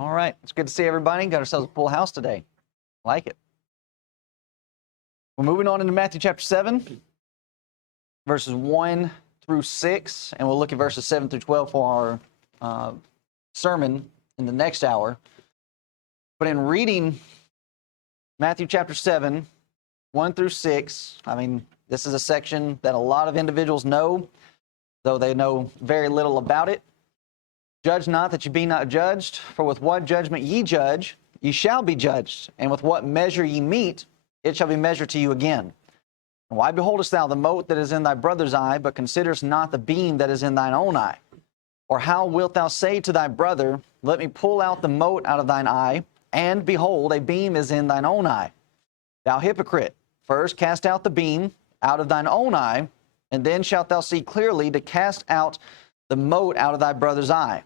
All right, it's good to see everybody. Got ourselves a full house today. Like it. We're moving on into Matthew chapter 7, verses 1 through 6, and we'll look at verses 7 through 12 for our sermon in the next hour. But in reading Matthew chapter 7, 1 through 6, I mean, this is a section that a lot of individuals know, though they know very little about it. Judge not that ye be not judged, for with what judgment ye judge, ye shall be judged, and with what measure ye mete, it shall be measured to you again. And why beholdest thou the mote that is in thy brother's eye, but considerest not the beam that is in thine own eye? Or how wilt thou say to thy brother, let me pull out the mote out of thine eye, and behold, a beam is in thine own eye? Thou hypocrite, first cast out the beam out of thine own eye, and then shalt thou see clearly to cast out the mote out of thy brother's eye.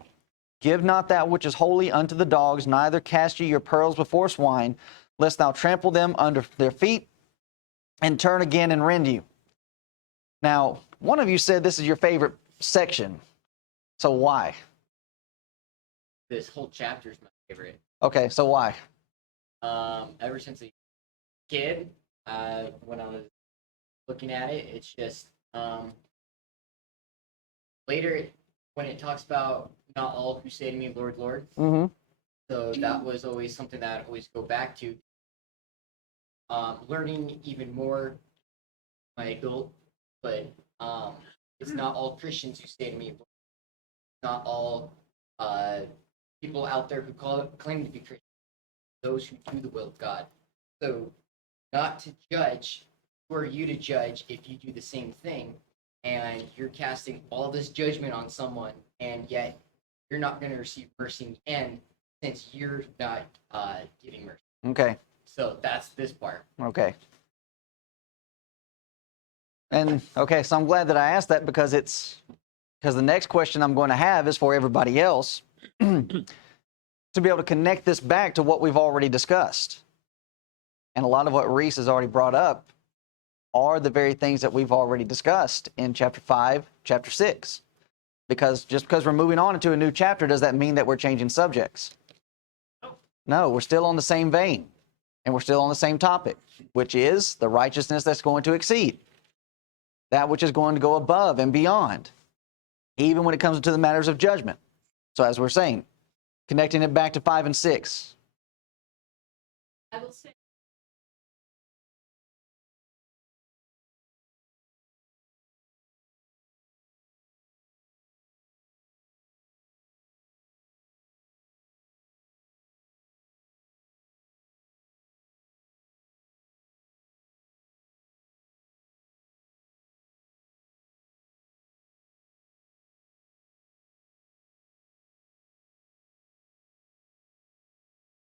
Give not that which is holy unto the dogs, neither cast ye your pearls before swine, lest thou trample them under their feet, and turn again and rend you. Now, one of you said this is your favorite section. So why? This whole chapter is my favorite. Okay, so why? Ever since a kid, when I was looking at it, it's just later when it talks about not all who say to me, Lord, Lord. Mm-hmm. So that was always something that I'd always go back to. Learning even more my adult, but it's not all Christians who say to me, Lord. Not all people out there who claim to be Christians, those who do the will of God. So not to judge, who are you to judge if you do the same thing and you're casting all this judgment on someone and yet you're not going to receive mercy in the end since you're not giving mercy. Okay. So that's this part. Okay. And okay, so I'm glad that I asked that because the next question I'm going to have is for everybody else to be able to connect this back to what we've already discussed. And a lot of what Reese has already brought up are the very things that we've already discussed in chapter 5, chapter 6. Because just because we're moving on into a new chapter, does that mean that we're changing subjects? No, we're still on the same vein. And we're still on the same topic, which is the righteousness that's going to exceed. That which is going to go above and beyond, even when it comes to the matters of judgment. So as we're saying, connecting it back to 5 and 6. I will say.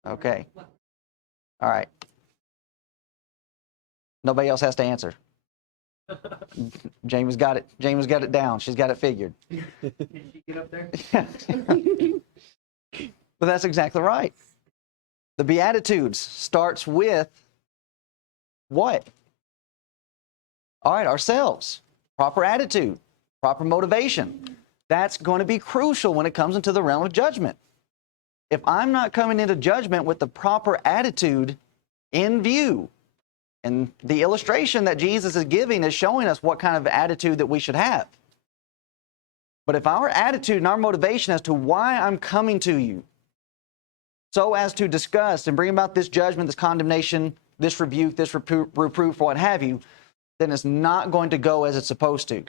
Okay. All right. Nobody else has to answer. Jamie's got it. Jamie's got it down. She's got it figured. Did you get up there? But that's exactly right. The Beatitudes starts with what? All right, ourselves. Proper attitude, proper motivation. That's going to be crucial when it comes into the realm of judgment. If I'm not coming into judgment with the proper attitude in view, and the illustration that Jesus is giving is showing us what kind of attitude that we should have. But if our attitude and our motivation as to why I'm coming to you, so as to discuss and bring about this judgment, this condemnation, this rebuke, this reproof, what have you, then it's not going to go as it's supposed to.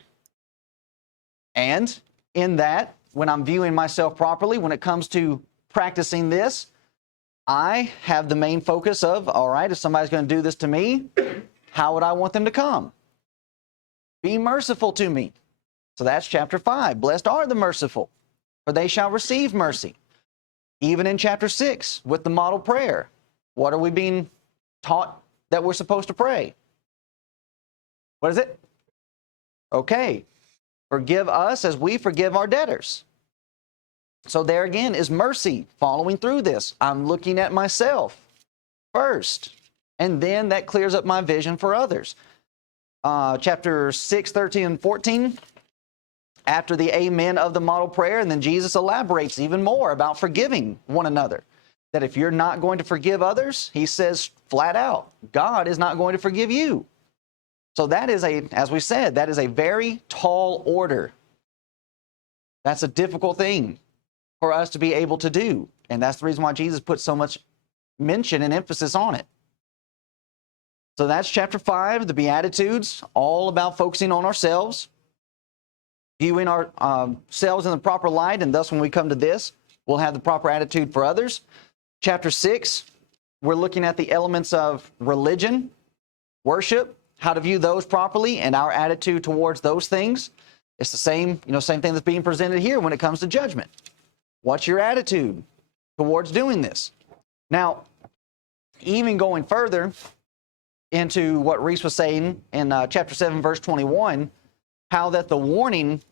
And in that, when I'm viewing myself properly, when it comes to practicing this, I have the main focus of, all right, if somebody's going to do this to me, how would I want them to come? Be merciful to me. So that's chapter 5. Blessed are the merciful, for they shall receive mercy. Even in chapter 6, with the model prayer, what are we being taught that we're supposed to pray? What is it? Okay. Forgive us as we forgive our debtors. So there again is mercy following through this. I'm looking at myself first, and then that clears up my vision for others. Chapter 6, 13, and 14, after the amen of the model prayer, and then Jesus elaborates even more about forgiving one another. That if you're not going to forgive others, he says flat out, God is not going to forgive you. So that is as we said, that is a very tall order. That's a difficult thing for us to be able to do. And that's the reason why Jesus put so much mention and emphasis on it. So that's chapter 5, the Beatitudes, all about focusing on ourselves, viewing ourselves in the proper light, and thus when we come to this, we'll have the proper attitude for others. Chapter 6, we're looking at the elements of religion, worship, how to view those properly, and our attitude towards those things. It's the same thing that's being presented here when it comes to judgment. What's your attitude towards doing this? Now, even going further into what Reese was saying in chapter 7, verse 21, how that the warning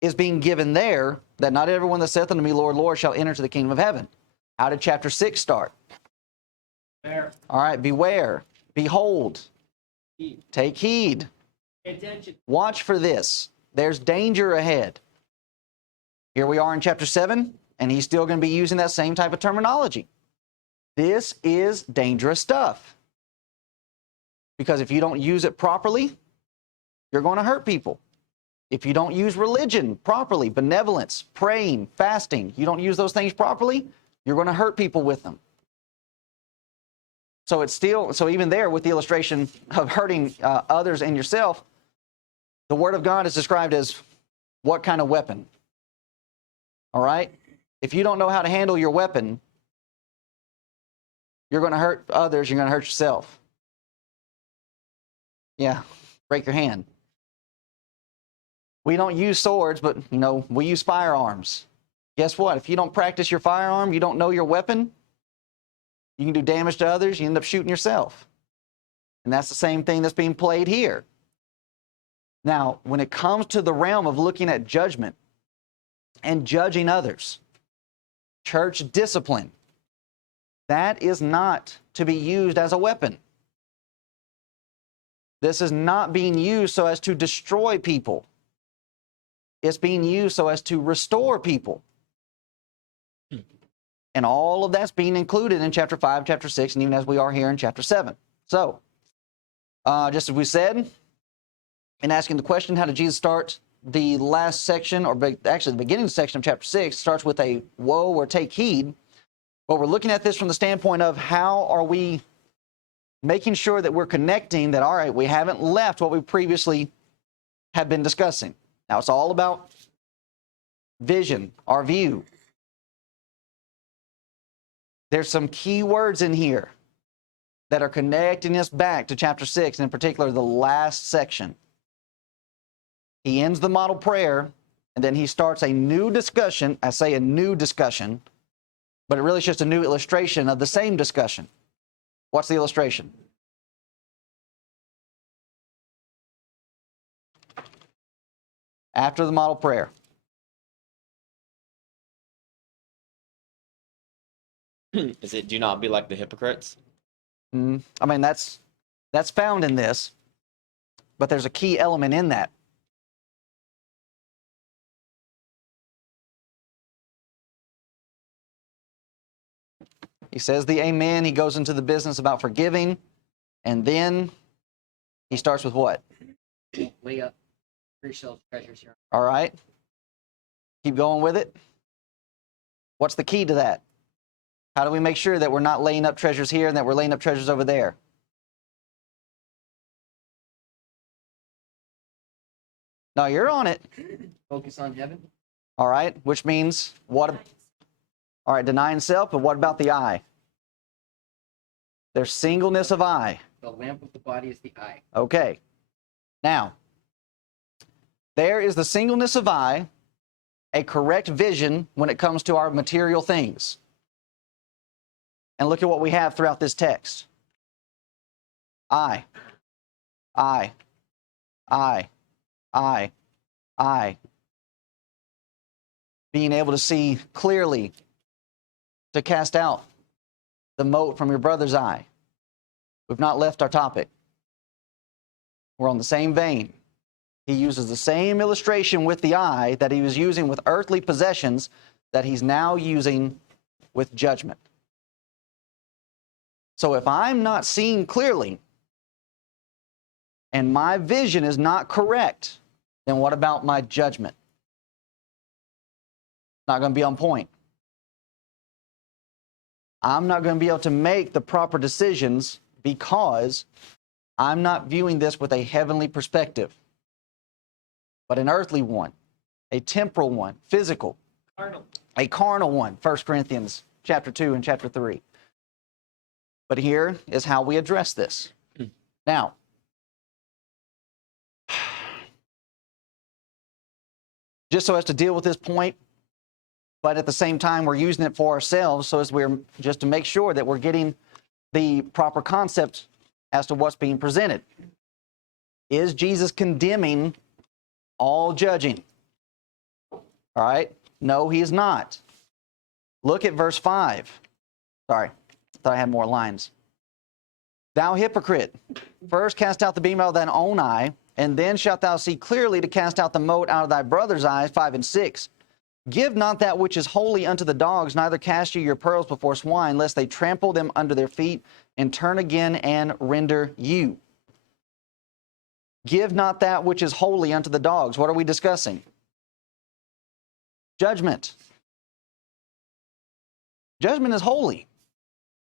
is being given there, that not everyone that saith unto me, Lord, Lord, shall enter to the kingdom of heaven. How did chapter 6 start? Beware. All right, beware, behold, Heed. take heed, Pay attention. watch for this. There's danger ahead. Here we are in chapter 7, and he's still going to be using that same type of terminology. This is dangerous stuff. Because if you don't use it properly, you're going to hurt people. If you don't use religion properly, benevolence, praying, fasting, you don't use those things properly, you're going to hurt people with them. So even there with the illustration of hurting others and yourself, the Word of God is described as what kind of weapon? All right? If you don't know how to handle your weapon, you're going to hurt others, you're going to hurt yourself. Yeah, break your hand. We don't use swords, but, we use firearms. Guess what? If you don't practice your firearm, you don't know your weapon, you can do damage to others, you end up shooting yourself. And that's the same thing that's being played here. Now, when it comes to the realm of looking at judgment and judging others, church discipline, that is not to be used as a weapon. This is not being used so as to destroy people. It's being used so as to restore people. And all of that's being included in chapter 5, chapter 6, and even as we are here in chapter 7. So, just as we said, in asking the question, how did Jesus start the last section, or actually the beginning section of chapter 6, starts with a woe or take heed. But we're looking at this from the standpoint of how are we making sure that we're connecting that, all right, we haven't left what we previously had been discussing. Now, it's all about vision, our view. There's some key words in here that are connecting us back to chapter 6, and in particular, the last section. He ends the model prayer, and then he starts a new discussion. I say a new discussion, but it really is just a new illustration of the same discussion. What's the illustration? After the model prayer. Is it do not be like the hypocrites? I mean, that's found in this, but there's a key element in that. He says the amen. He goes into the business about forgiving, and then he starts with what? Lay up for yourselves treasures here. All right. Keep going with it. What's the key to that? How do we make sure that we're not laying up treasures here and that we're laying up treasures over there? No, you're on it. Focus on heaven. All right. Which means what? All right, denying self, but what about the eye? There's singleness of eye. The lamp of the body is the eye. Okay. Now, there is the singleness of eye, a correct vision when it comes to our material things. And look at what we have throughout this text. Eye, eye, eye, eye, eye. Being able to see clearly, to cast out the mote from your brother's eye. We've not left our topic. We're on the same vein. He uses the same illustration with the eye that he was using with earthly possessions that he's now using with judgment. So if I'm not seeing clearly and my vision is not correct, then what about my judgment? Not going to be on point. I'm not going to be able to make the proper decisions because I'm not viewing this with a heavenly perspective, but an earthly one, a temporal one, physical, Carnal. a carnal one, 1 Corinthians chapter 2 and chapter 3. But here is how we address this. Now, just so as to deal with this point, but at the same time we're using it for ourselves, so as we're just to make sure that we're getting the proper concept as to what's being presented. Is Jesus condemning all judging? All right? No, he is not. Look at verse 5. Sorry, thought I had more lines. Thou hypocrite, first cast out the beam out of thine own eye, and then shalt thou see clearly to cast out the mote out of thy brother's eye. 5 and 6. Give not that which is holy unto the dogs, neither cast ye your pearls before swine, lest they trample them under their feet, and turn again and render you. Give not that which is holy unto the dogs. What are we discussing? Judgment. Judgment is holy.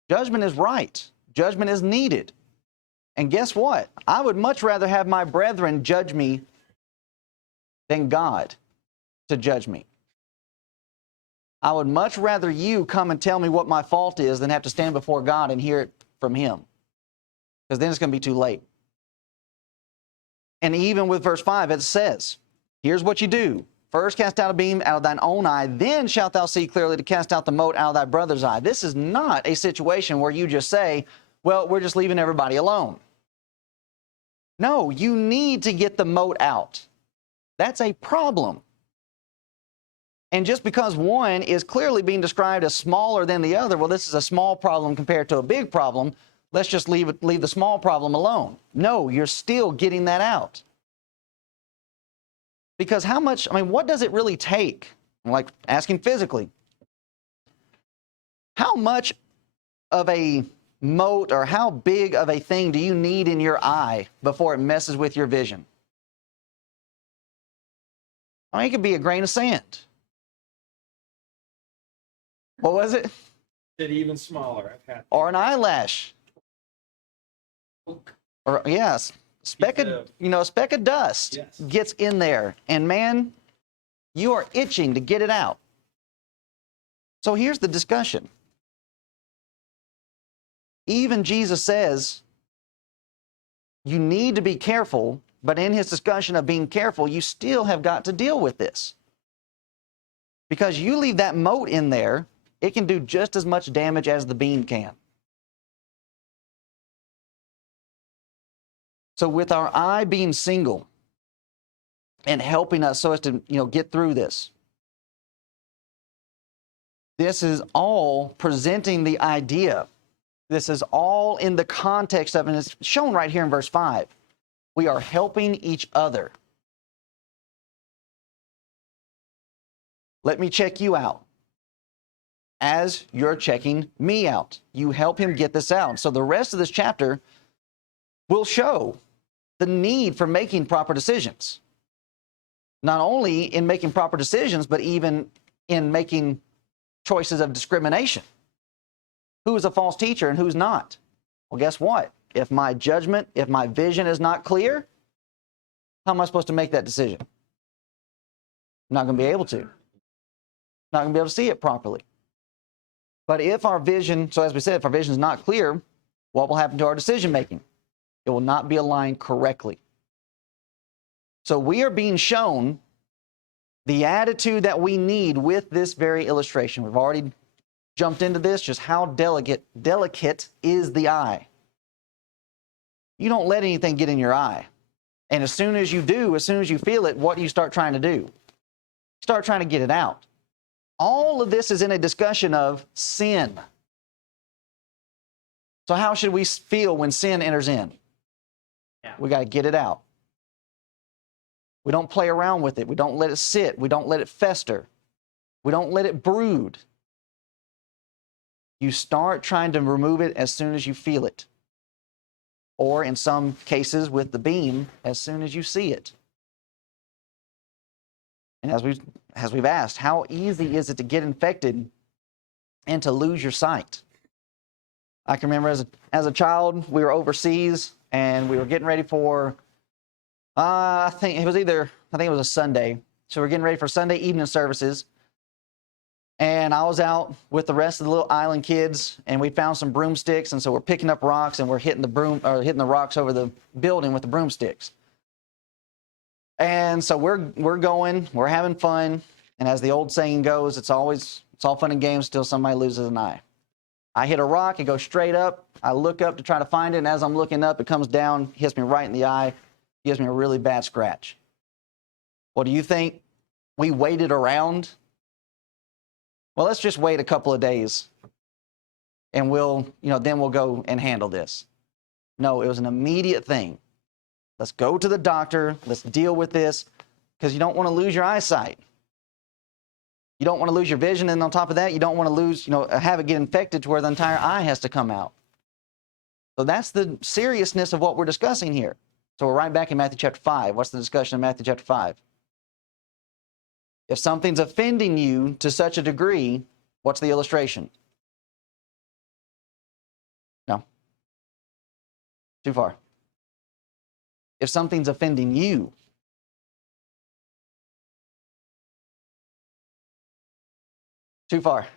Judgment is right. Judgment is needed. And guess what? I would much rather have my brethren judge me than God to judge me. I would much rather you come and tell me what my fault is than have to stand before God and hear it from him. Because then it's going to be too late. And even with verse 5, it says, here's what you do. First cast out a beam out of thine own eye, then shalt thou see clearly to cast out the mote out of thy brother's eye. This is not a situation where you just say, well, we're just leaving everybody alone. No, you need to get the mote out. That's a problem. And just because one is clearly being described as smaller than the other, well, this is a small problem compared to a big problem, let's just leave the small problem alone. No, you're still getting that out. Because how much, what does it really take? Like asking physically. How much of a mote or how big of a thing do you need in your eye before it messes with your vision? It could be a grain of sand. What was it? It even smaller. I've had. Or an eyelash. Or yes, a speck of dust Yes. gets in there, and man, you are itching to get it out. So here's the discussion. Even Jesus says you need to be careful, but in his discussion of being careful, you still have got to deal with this. Because you leave that mote in there, it can do just as much damage as the beam can. So with our eye being single and helping us so as to, get through this, this is all presenting the idea. This is all in the context of, and it's shown right here in verse 5. We are helping each other. Let me check you out as you're checking me out. You help him get this out. So the rest of this chapter will show the need for making proper decisions. Not only in making proper decisions, but even in making choices of discrimination. Who's a false teacher and who's not? Well, guess what? If my judgment, if my vision is not clear, how am I supposed to make that decision? I'm not going to be able to. Not going to be able to see it properly. But if our vision, so as we said, if our vision is not clear, what will happen to our decision making? It will not be aligned correctly. So we are being shown the attitude that we need with this very illustration. We've already jumped into this, just how delicate is the eye. You don't let anything get in your eye. And as soon as you do, as soon as you feel it, what do you start trying to do? Start trying to get it out. All of this is in a discussion of sin. So how should we feel when sin enters in? Yeah. We got to get it out. We don't play around with it. We don't let it sit. We don't let it fester. We don't let it brood. You start trying to remove it as soon as you feel it. Or in some cases with the beam, as soon as you see it. And as we've asked, how easy is it to get infected and to lose your sight? I can remember as a child, we were overseas and we were getting ready for, I think it was a Sunday. So we're getting ready for Sunday evening services. And I was out with the rest of the little island kids, and we found some broomsticks, and so we're picking up rocks and we're hitting the rocks over the building with the broomsticks. And so we're having fun, and as the old saying goes, it's all fun and games till somebody loses an eye. I hit a rock, it goes straight up. I look up to try to find it, and as I'm looking up, it comes down, hits me right in the eye, gives me a really bad scratch. Well, do you think we waited around? Well, let's just wait a couple of days and then we'll go and handle this. No, it was an immediate thing. Let's go to the doctor. Let's deal with this because you don't want to lose your eyesight. You don't want to lose your vision. And on top of that, you don't want to have it get infected to where the entire eye has to come out. So that's the seriousness of what we're discussing here. So we're right back in Matthew chapter 5. What's the discussion in Matthew chapter 5? If something's offending you to such a degree, what's the illustration? No. Too far. If something's offending you, too far.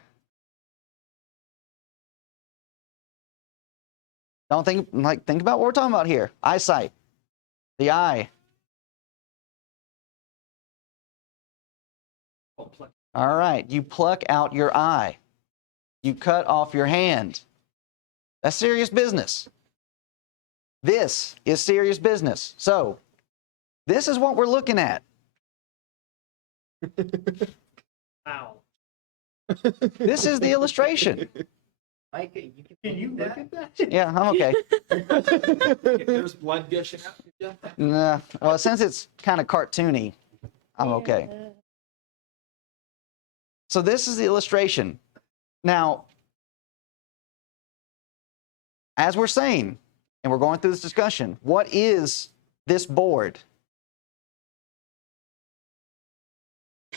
Don't think about what we're talking about here. Eyesight. The eye. All right, you pluck out your eye. You cut off your hand. That's serious business. This is serious business. So, this is what we're looking at. Wow. This is the illustration. Mike, Can you look at that? Yeah, I'm okay. If there's blood gushing out, yeah. Nah, well, since it's kind of cartoony, I'm okay. So this is the illustration. Now, as we're saying, and we're going through this discussion, what is this board?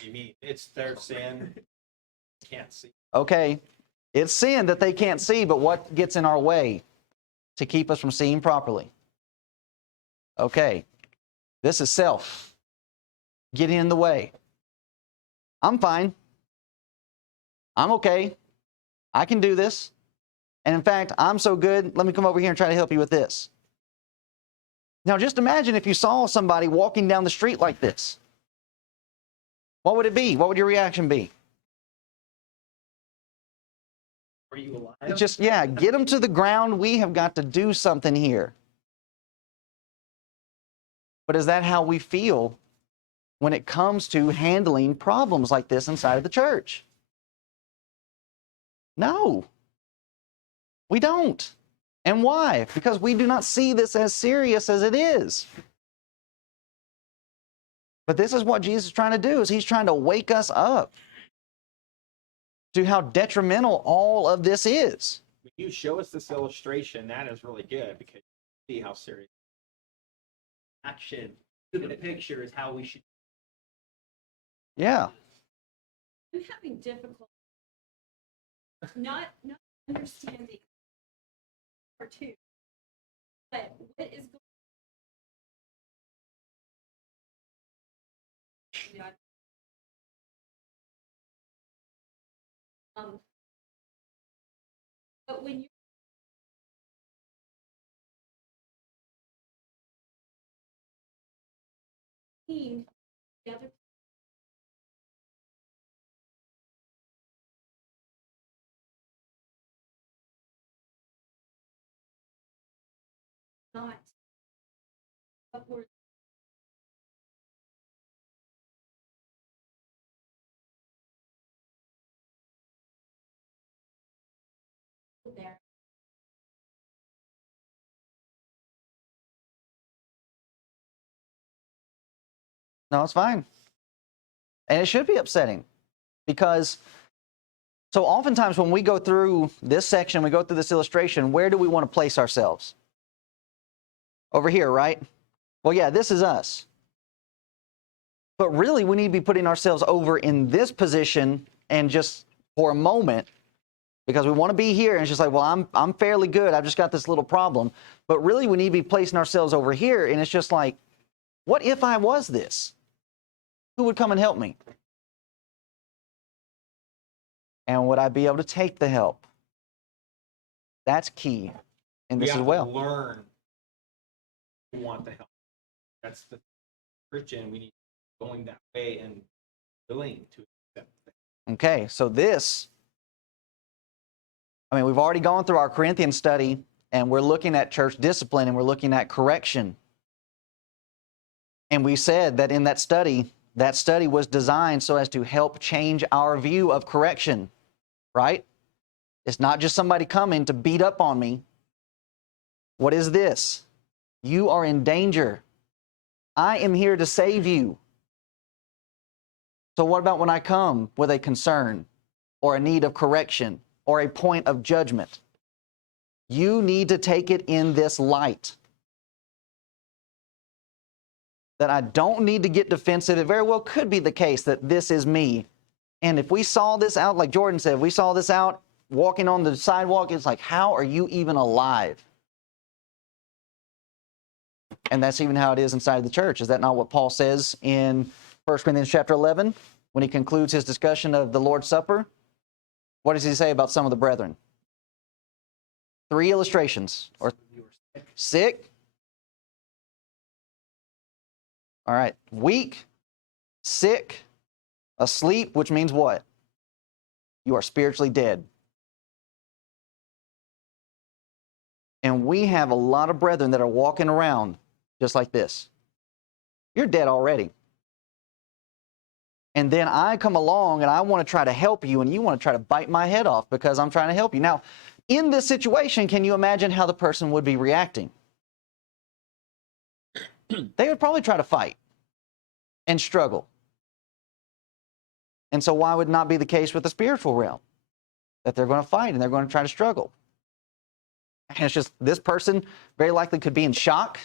You mean it's their sin? Can't see. Okay, it's sin that they can't see, but what gets in our way to keep us from seeing properly? Okay, this is self getting in the way. I'm fine. I'm okay. I can do this. And in fact, I'm so good, let me come over here and try to help you with this. Now, just imagine if you saw somebody walking down the street like this. What would it be? What would your reaction be? Are you alive? It's just, yeah, get them to the ground. We have got to do something here. But is that how we feel when it comes to handling problems like this inside of the church? No, we don't. And why? Because we do not see this as serious as it is. But this is what Jesus is trying to do, is he's trying to wake us up to how detrimental all of this is. When you show us this illustration, that is really good because you see how serious. Action to the picture is how we should. Yeah. I'm having difficulty not understanding cartoon, but what is going on? But when you're seeing the other not upward there. No, it's fine. And it should be upsetting because, so oftentimes when we go through this section, we go through this illustration, where do we want to place ourselves? Over here, right? Well, yeah, this is us. But really, we need to be putting ourselves over in this position and just for a moment, because we want to be here and it's just like, well, I'm fairly good. I've just got this little problem. But really, we need to be placing ourselves over here. And it's just like, what if I was this? Who would come and help me? And would I be able to take the help? That's key in We this have as to well. learn we want the help. That's the Christian. We need going that way and willing to accept that. Okay, so this, I mean, we've already gone through our Corinthian study and we're looking at church discipline and we're looking at correction. And we said that in that study was designed so as to help change our view of correction, right? It's not just somebody coming to beat up on me. What is this? You are in danger. I am here to save you. So what about when I come with a concern or a need of correction or a point of judgment? You need to take it in this light. That I don't need to get defensive. It very well could be the case that this is me. And if we saw this out, like Jordan said, we saw this out walking on the sidewalk, it's like, how are you even alive? And that's even how it is inside the church. Is that not what Paul says in 1 Corinthians chapter 11 when he concludes his discussion of the Lord's Supper? What does he say about some of the brethren? 3 illustrations. Or sick. All right. Weak, sick, asleep, which means what? You are spiritually dead. And we have a lot of brethren that are walking around just like this. You're dead already. And then I come along and I want to try to help you and you want to try to bite my head off because I'm trying to help you. Now, in this situation, can you imagine how the person would be reacting? They would probably try to fight and struggle. And so why would it not be the case with the spiritual realm? That they're going to fight and they're going to try to struggle. And it's just this person very likely could be in shock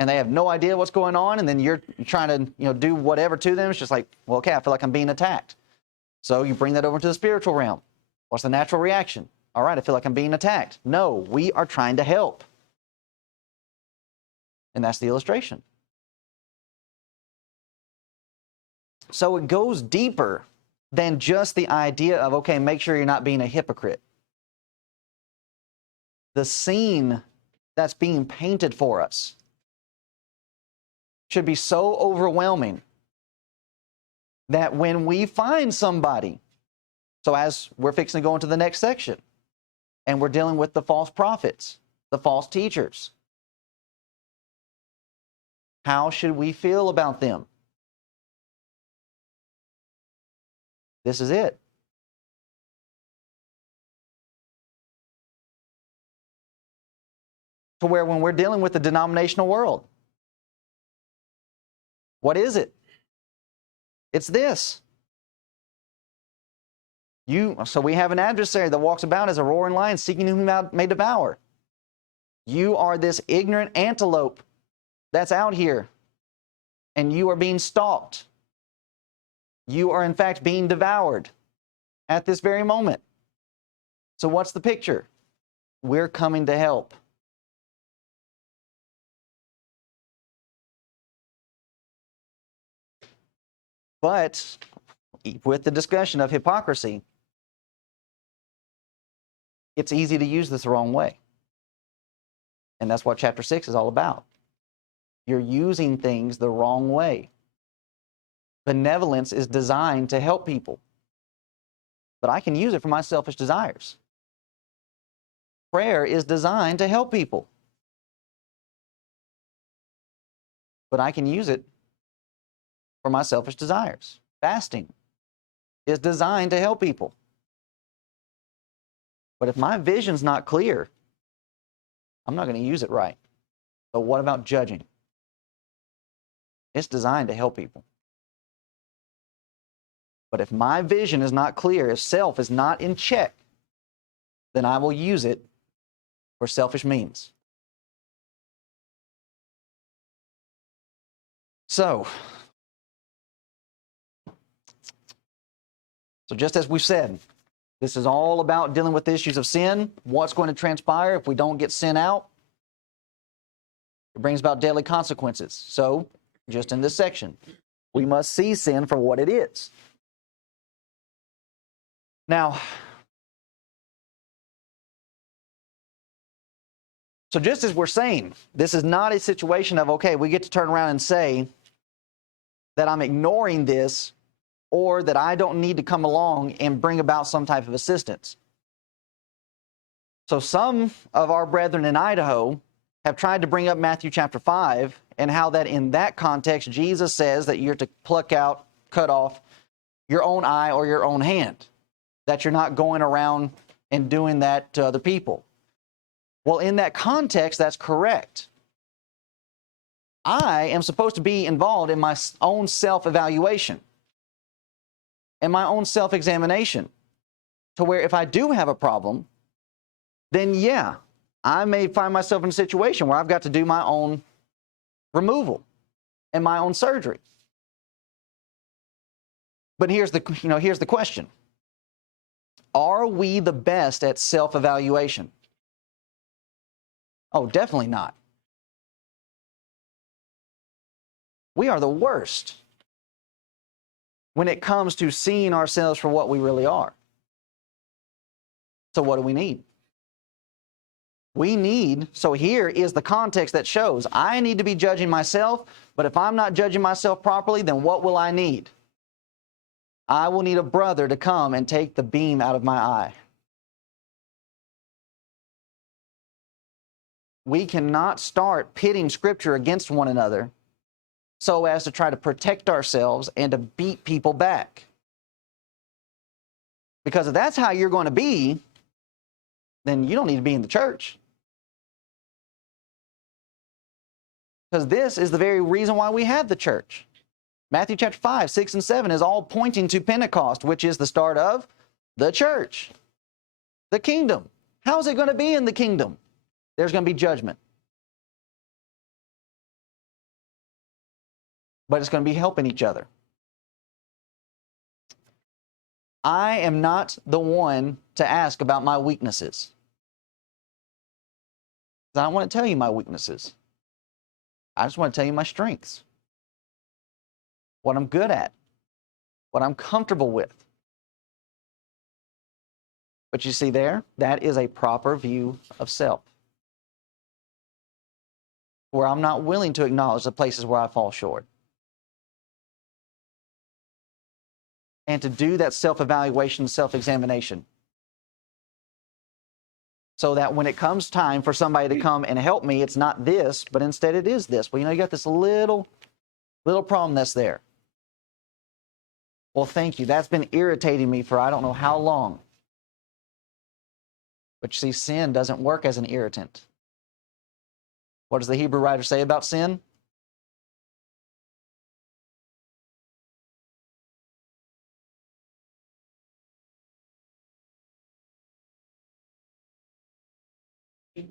and they have no idea what's going on, and then you're trying to do whatever to them. It's just like, well, okay, I feel like I'm being attacked. So you bring that over to the spiritual realm. What's the natural reaction? All right, I feel like I'm being attacked. No, we are trying to help. And that's the illustration. So it goes deeper than just the idea of, okay, make sure you're not being a hypocrite. The scene that's being painted for us should be so overwhelming that when we find somebody, so as we're fixing to go into the next section, and we're dealing with the false prophets, the false teachers, how should we feel about them? This is it. To where when we're dealing with the denominational world, what is it? It's this. So we have an adversary that walks about as a roaring lion seeking whom he may devour. You are this ignorant antelope that's out here, and you are being stalked. You are, in fact, being devoured at this very moment. So what's the picture? We're coming to help. But with the discussion of hypocrisy, it's easy to use this the wrong way. And that's what chapter 6 is all about. You're using things the wrong way. Benevolence is designed to help people. But I can use it for my selfish desires. Prayer is designed to help people. But I can use it for my selfish desires. Fasting is designed to help people. But if my vision's not clear, I'm not going to use it right. But what about judging? It's designed to help people. But if my vision is not clear, if self is not in check, then I will use it for selfish means. So just as we've said, this is all about dealing with issues of sin, what's going to transpire if we don't get sin out. It brings about deadly consequences. So, just in this section, we must see sin for what it is. Now, so just as we're saying, this is not a situation of, okay, we get to turn around and say that I'm ignoring this or that I don't need to come along and bring about some type of assistance. So some of our brethren in Idaho have tried to bring up Matthew chapter 5 and how that in that context, Jesus says that you're to pluck out, cut off your own eye or your own hand, that you're not going around and doing that to other people. Well, in that context, that's correct. I am supposed to be involved in my own self-evaluation and my own self-examination, to where if I do have a problem, then yeah, I may find myself in a situation where I've got to do my own removal and my own surgery. But here's the question. Are we the best at self-evaluation? Oh, definitely not. We are the worst when it comes to seeing ourselves for what we really are. So what do we need? So here is the context that shows I need to be judging myself, but if I'm not judging myself properly, then what will I need? I will need a brother to come and take the beam out of my eye. We cannot start pitting Scripture against one another so as to try to protect ourselves and to beat people back. Because if that's how you're going to be, then you don't need to be in the church. Because this is the very reason why we have the church. Matthew chapter 5, 6, and 7 is all pointing to Pentecost, which is the start of the church, the kingdom. How is it going to be in the kingdom? There's going to be judgment. But it's going to be helping each other. I am not the one to ask about my weaknesses. I don't want to tell you my weaknesses. I just want to tell you my strengths. What I'm good at. What I'm comfortable with. But you see there, that is a proper view of self. Where I'm not willing to acknowledge the places where I fall short. And to do that self-evaluation, self-examination. So that when it comes time for somebody to come and help me, it's not this, but instead it is this. Well, you got this little problem that's there. Well, thank you. That's been irritating me for I don't know how long. But you see, sin doesn't work as an irritant. What does the Hebrew writer say about sin?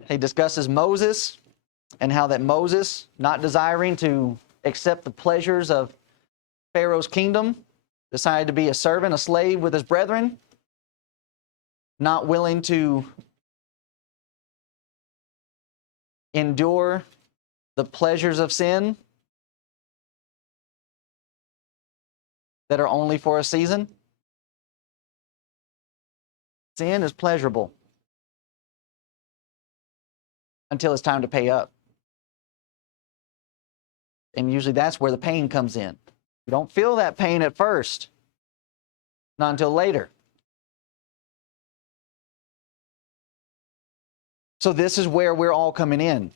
He discusses Moses and how that Moses, not desiring to accept the pleasures of Pharaoh's kingdom, decided to be a servant, a slave with his brethren, not willing to endure the pleasures of sin that are only for a season. Sin is pleasurable until it's time to pay up. And usually that's where the pain comes in. You don't feel that pain at first, not until later. So this is where we're all coming in.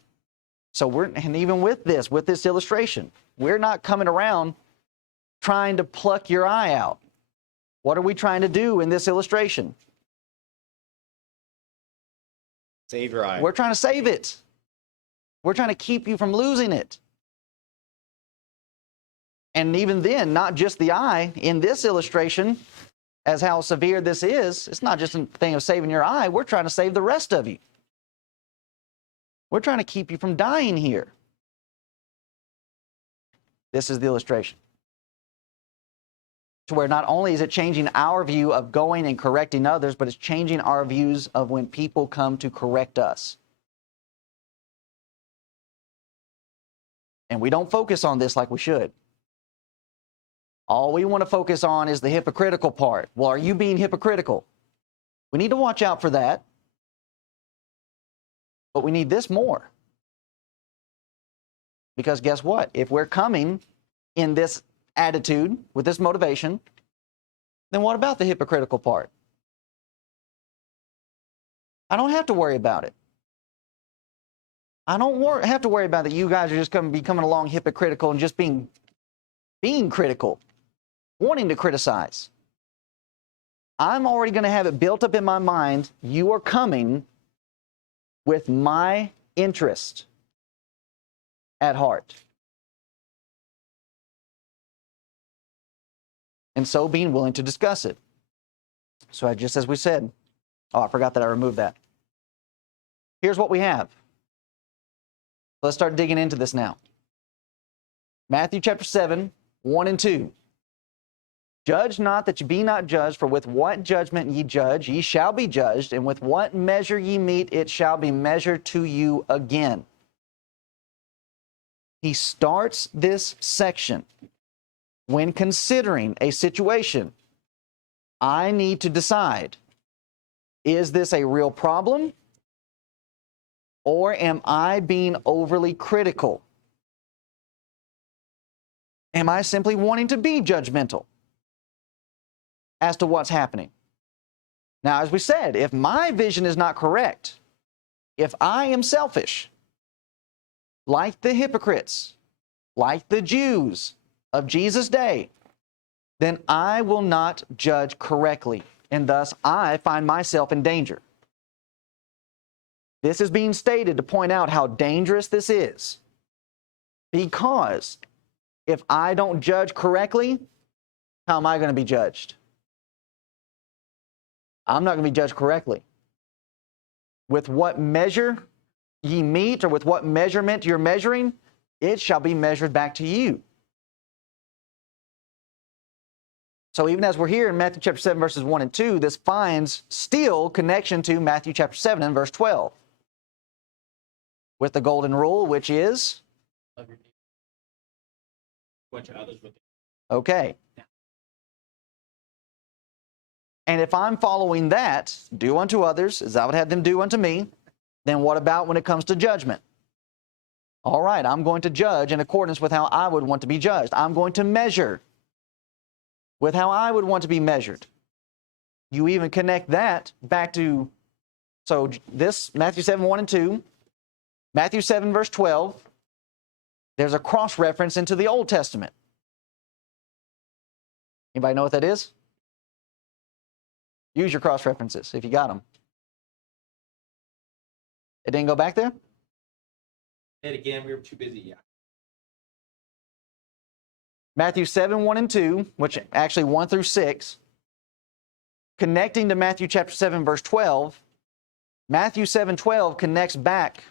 And even with this illustration, we're not coming around trying to pluck your eye out. What are we trying to do in this illustration? Save your eye. We're trying to save it. We're trying to keep you from losing it. And even then, not just the eye. In this illustration, as how severe this is, it's not just a thing of saving your eye. We're trying to save the rest of you. We're trying to keep you from dying here. This is the illustration. To where not only is it changing our view of going and correcting others, but it's changing our views of when people come to correct us. And we don't focus on this like we should. All we want to focus on is the hypocritical part. Well, are you being hypocritical? We need to watch out for that. But we need this more. Because guess what? If we're coming in this attitude, with this motivation, then what about the hypocritical part? I don't have to worry about it. I don't have to worry about that you guys are just going to be coming along hypocritical and just being critical, wanting to criticize. I'm already going to have it built up in my mind. You are coming with my interest at heart. And so being willing to discuss it. So just as we said, oh, I forgot that I removed that. Here's what we have. Let's start digging into this now. Matthew chapter 7, 1 and 2. Judge not that ye be not judged, for with what judgment ye judge, ye shall be judged, and with what measure ye mete, it shall be measured to you again. He starts this section when considering a situation. I need to decide, is this a real problem, or am I being overly critical? Am I simply wanting to be judgmental as to what's happening? Now, as we said, if my vision is not correct, if I am selfish, like the hypocrites, like the Jews of Jesus' day, then I will not judge correctly, and thus I find myself in danger. This is being stated to point out how dangerous this is, because if I don't judge correctly, how am I going to be judged? I'm not going to be judged correctly. With what measure ye mete, or with what measurement you're measuring, it shall be measured back to you. So even as we're here in Matthew chapter 7, verses 1 and 2, this finds still connection to Matthew chapter 7 and verse 12. With the golden rule, which is? Bunch of others with Okay. And if I'm following that, do unto others as I would have them do unto me, then what about when it comes to judgment? All right, I'm going to judge in accordance with how I would want to be judged. I'm going to measure with how I would want to be measured. You even connect that back to, so this, Matthew 7, 1 and 2, Matthew 7, verse 12, there's a cross-reference into the Old Testament. Anybody know what that is? Use your cross-references if you got them. It didn't go back there? it again. We were too busy. Yeah. Matthew 7, 1 and 2, which actually 1 through 6, connecting to Matthew chapter 7, verse 12, Matthew 7:12 connects back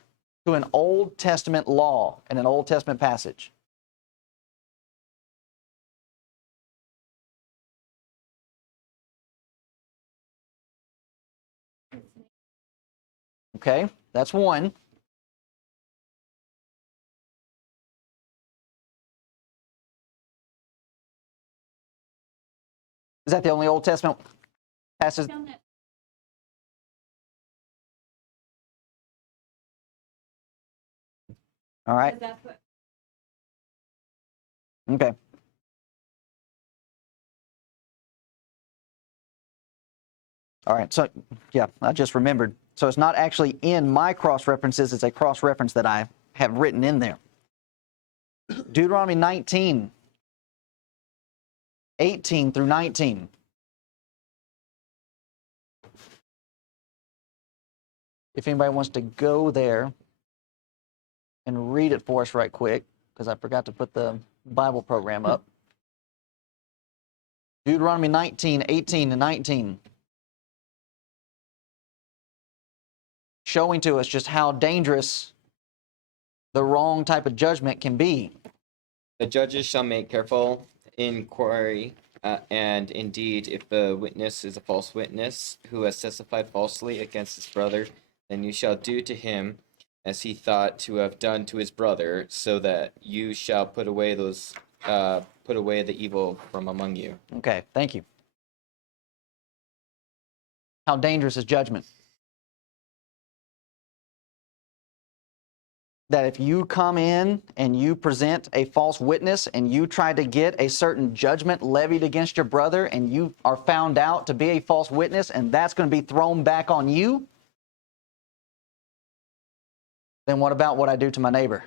to an Old Testament law and an Old Testament passage. Okay, that's one. Is that the only Old Testament passage? Found that All right, because that's what okay. All right, so yeah, I just remembered. So it's not actually in my cross-references, it's a cross-reference that I have written in there. Deuteronomy 19, 18 through 19. If anybody wants to go there and read it for us right quick, because I forgot to put the Bible program up. Deuteronomy 19, 18 and 19. Showing to us just how dangerous the wrong type of judgment can be. The judges shall make careful inquiry, and indeed, if the witness is a false witness who has testified falsely against his brother, then you shall do to him as he thought to have done to his brother, so that you shall put away the evil from among you. Okay, thank you. How dangerous is judgment? That if you come in and you present a false witness and you try to get a certain judgment levied against your brother and you are found out to be a false witness and that's going to be thrown back on you, then what about what I do to my neighbor?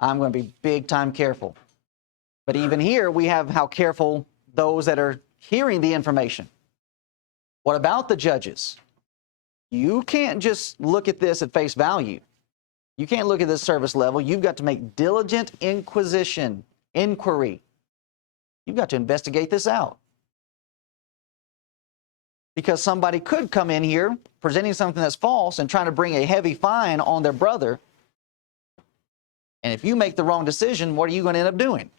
I'm going to be big time careful. But even here, we have how careful those that are hearing the information. What about the judges? You can't just look at this at face value. You can't look at this service level. You've got to make diligent inquiry. You've got to investigate this out. Because somebody could come in here presenting something that's false and trying to bring a heavy fine on their brother. And if you make the wrong decision, what are you going to end up doing?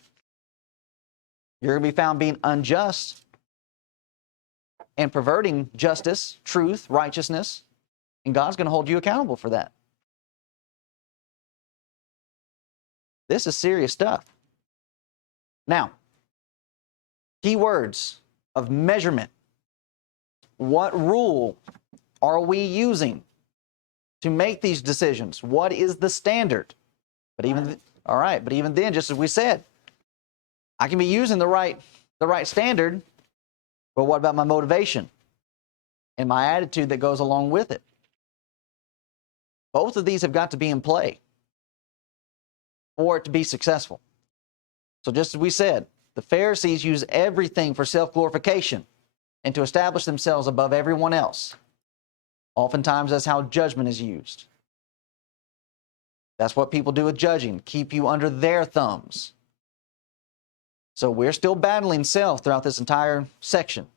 You're going to be found being unjust and perverting justice, truth, righteousness, and God's going to hold you accountable for that. This is serious stuff. Now, key words of measurement. What rule are we using to make these decisions? What is the standard? But even then, just as we said, I can be using the right standard, but what about my motivation and my attitude that goes along with it? Both of these have got to be in play for it to be successful. So just as we said, the Pharisees use everything for self-glorification and to establish themselves above everyone else. Oftentimes, that's how judgment is used. That's what people do with judging, keep you under their thumbs. So we're still battling self throughout this entire section.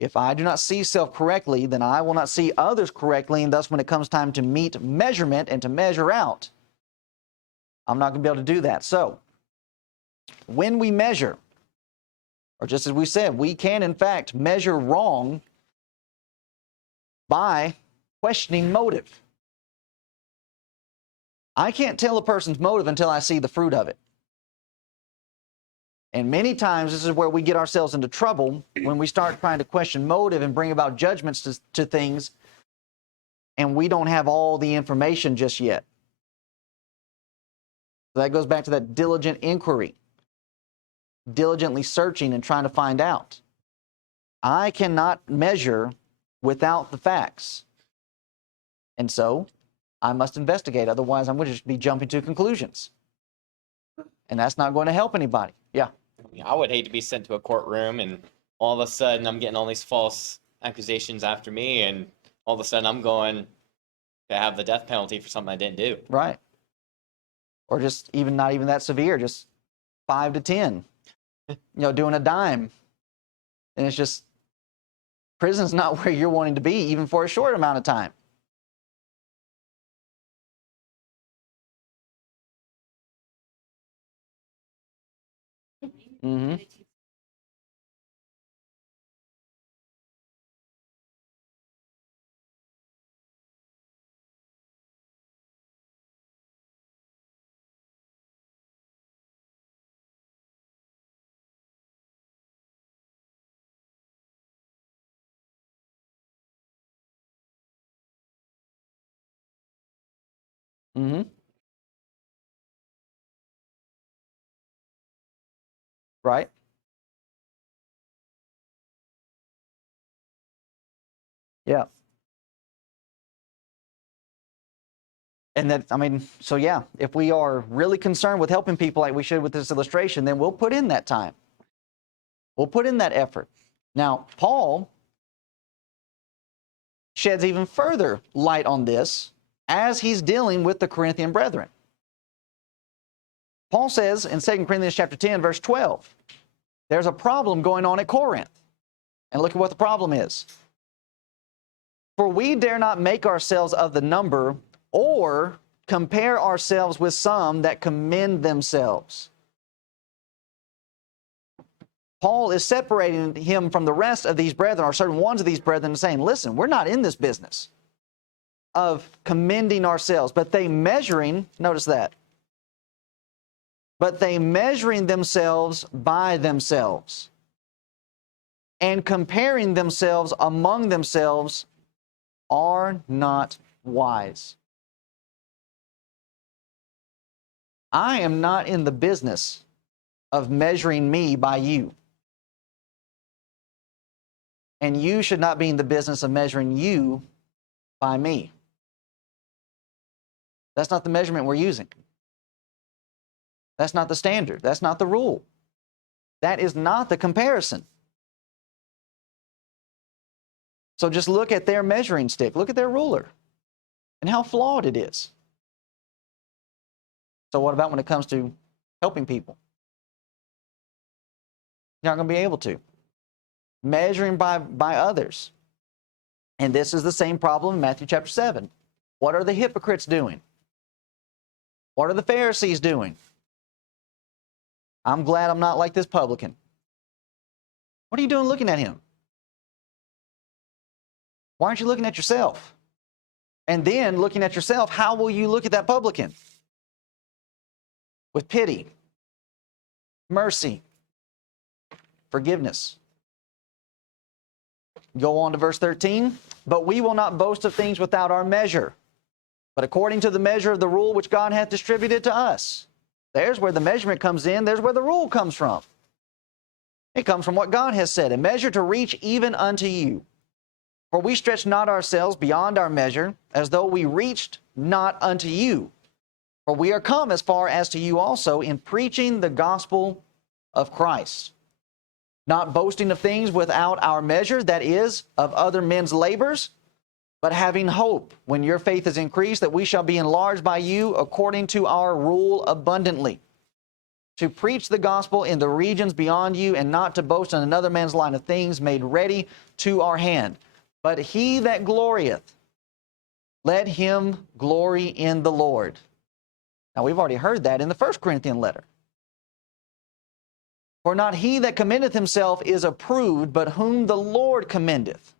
If I do not see self correctly, then I will not see others correctly, and thus when it comes time to meet measurement and to measure out, I'm not going to be able to do that. So, when we measure, or just as we said, we can in fact measure wrong by questioning motive. I can't tell a person's motive until I see the fruit of it. And many times this is where we get ourselves into trouble when we start trying to question motive and bring about judgments to things, and we don't have all the information just yet. So that goes back to that diligent inquiry, diligently searching and trying to find out. I cannot measure without the facts. And so I must investigate. Otherwise, I'm going to just be jumping to conclusions. And that's not going to help anybody. Yeah. I would hate to be sent to a courtroom and all of a sudden I'm getting all these false accusations after me, and all of a sudden I'm going to have the death penalty for something I didn't do. Right. Or just not even that severe, just 5 to 10, doing a dime. And it's just, prison's not where you're wanting to be, even for a short amount of time. Mm-hmm. Mm-hmm. Right. Yeah. And that, so yeah, if we are really concerned with helping people like we should with this illustration, then we'll put in that time. We'll put in that effort. Now, Paul sheds even further light on this as he's dealing with the Corinthian brethren. Paul says in 2 Corinthians chapter 10, verse 12, There's a problem going on at Corinth. And look at what the problem is. For we dare not make ourselves of the number or compare ourselves with some that commend themselves. Paul is separating him from the rest of these brethren, or certain ones of these brethren, and saying, listen, we're not in this business of commending ourselves, but they measuring, notice that, but they measuring themselves by themselves and comparing themselves among themselves are not wise. I am not in the business of measuring me by you. And you should not be in the business of measuring you by me. That's not the measurement we're using. That's not the standard. That's not the rule. That is not the comparison. So just look at their measuring stick. Look at their ruler and how flawed it is. So what about when it comes to helping people? You're not going to be able to. Measuring by others. And this is the same problem in Matthew chapter 7. What are the hypocrites doing? What are the Pharisees doing? I'm glad I'm not like this publican. What are you doing looking at him? Why aren't you looking at yourself? And then looking at yourself, how will you look at that publican? With pity, mercy, forgiveness. Go on to verse 13. But we will not boast of things without our measure, but according to the measure of the rule which God hath distributed to us. There's where the measurement comes in. There's where the rule comes from. It comes from what God has said, a measure to reach even unto you. For we stretch not ourselves beyond our measure, as though we reached not unto you. For we are come as far as to you also in preaching the gospel of Christ. Not boasting of things without our measure, that is, of other men's labors, but having hope, when your faith is increased, that we shall be enlarged by you according to our rule abundantly. To preach the gospel in the regions beyond you, and not to boast in another man's line of things made ready to our hand. But he that glorieth, let him glory in the Lord. Now we've already heard that in the 1 Corinthian letter. For not he that commendeth himself is approved, but whom the Lord commendeth.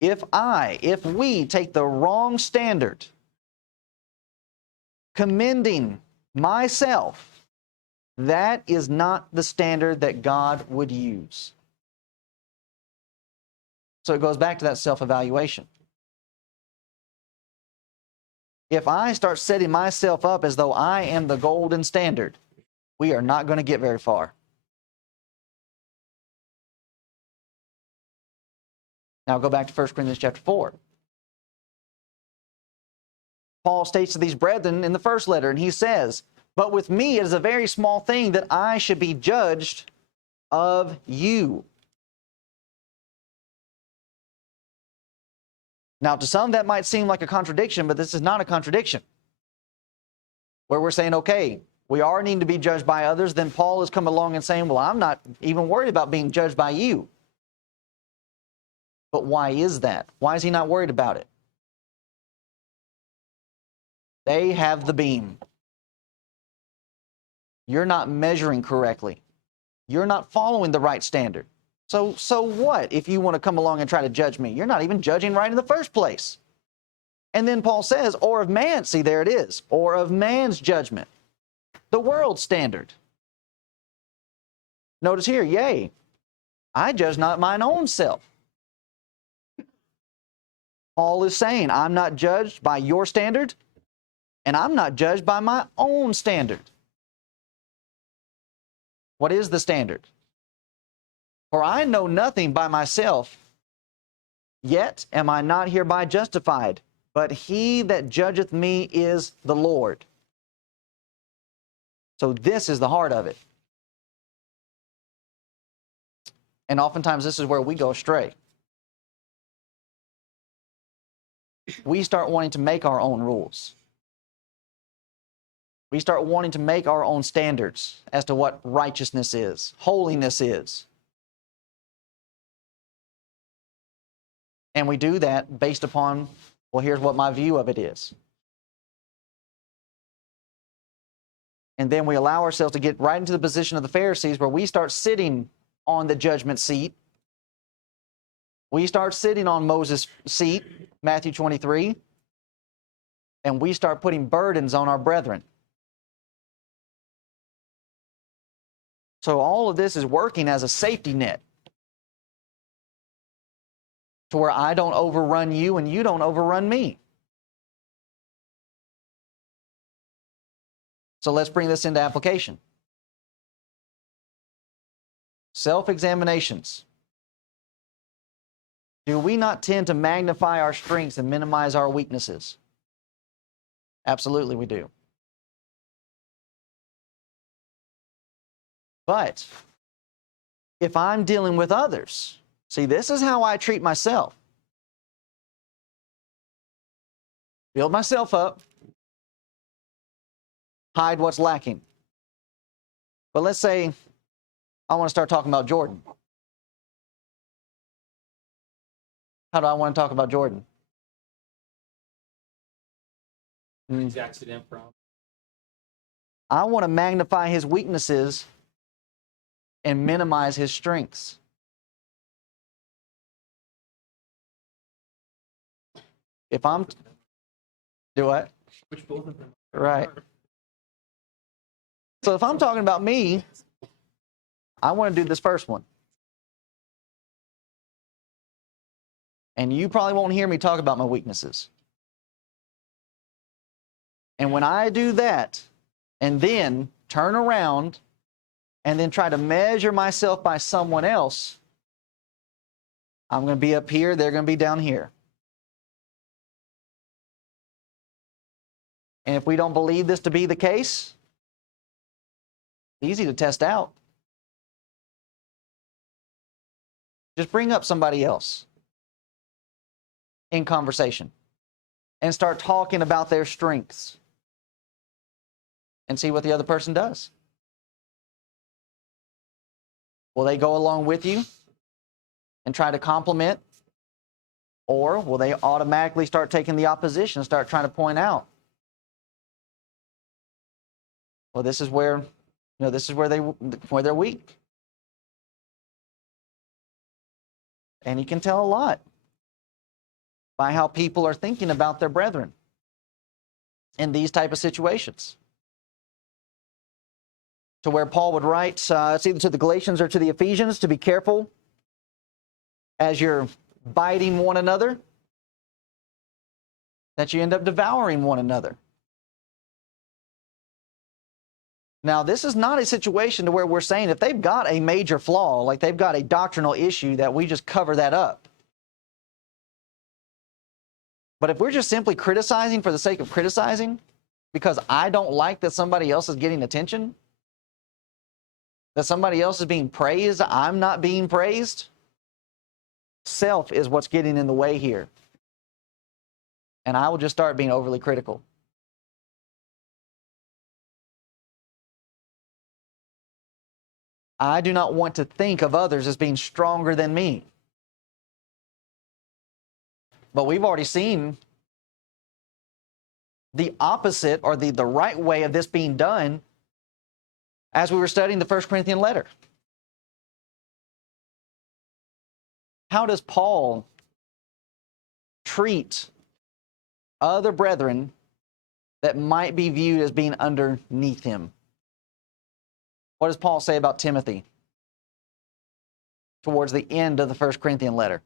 If we take the wrong standard, commending myself, that is not the standard that God would use. So it goes back to that self-evaluation. If I start setting myself up as though I am the golden standard, we are not going to get very far. Now go back to 1 Corinthians chapter 4. Paul states to these brethren in the first letter, and he says, but with me it is a very small thing that I should be judged of you. Now, to some that might seem like a contradiction, but this is not a contradiction. Where we're saying, okay, we are needing to be judged by others, then Paul has come along and saying, well, I'm not even worried about being judged by you. But why is that? Why is he not worried about it? They have the beam. You're not measuring correctly. You're not following the right standard. So what if you want to come along and try to judge me? You're not even judging right in the first place. And then Paul says, or of man, see there it is, or of man's judgment, the world's standard. Notice here, yea, I judge not mine own self. Paul is saying, I'm not judged by your standard, and I'm not judged by my own standard. What is the standard? For I know nothing by myself, yet am I not hereby justified, but he that judgeth me is the Lord. So this is the heart of it. And oftentimes this is where we go astray. We start wanting to make our own rules. We start wanting to make our own standards as to what righteousness is, holiness is. And we do that based upon, well, here's what my view of it is. And then we allow ourselves to get right into the position of the Pharisees where we start sitting on the judgment seat. We start sitting on Moses' seat, Matthew 23, and we start putting burdens on our brethren. So all of this is working as a safety net to where I don't overrun you and you don't overrun me. So let's bring this into application. Self-examinations. Do we not tend to magnify our strengths and minimize our weaknesses? Absolutely we do. But if I'm dealing with others, see, this is how I treat myself. Build myself up, hide what's lacking. But let's say I want to start talking about Jordan. How do I want to talk about Jordan? He's accident prone. I want to magnify his weaknesses and minimize his strengths. If I'm... Do what? Which both of them Right. So if I'm talking about me, I want to do this first one. And you probably won't hear me talk about my weaknesses. And when I do that, and then turn around, and then try to measure myself by someone else, I'm going to be up here, they're going to be down here. And if we don't believe this to be the case, easy to test out. Just bring up somebody else in conversation and start talking about their strengths and see what the other person does. Will they go along with you and try to compliment? Or will they automatically start taking the opposition and start trying to point out, well, this is where, this is where they're weak. And you can tell a lot by how people are thinking about their brethren in these type of situations. To where Paul would write, it's either to the Galatians or to the Ephesians, to be careful as you're biting one another, that you end up devouring one another. Now, this is not a situation to where we're saying if they've got a major flaw, like they've got a doctrinal issue, that we just cover that up. But if we're just simply criticizing for the sake of criticizing, because I don't like that somebody else is getting attention, that somebody else is being praised, I'm not being praised, self is what's getting in the way here. And I will just start being overly critical. I do not want to think of others as being stronger than me. But we've already seen the opposite, or the right way of this being done as we were studying the 1 Corinthians letter. How does Paul treat other brethren that might be viewed as being underneath him? What does Paul say about Timothy towards the end of the 1 Corinthians letter?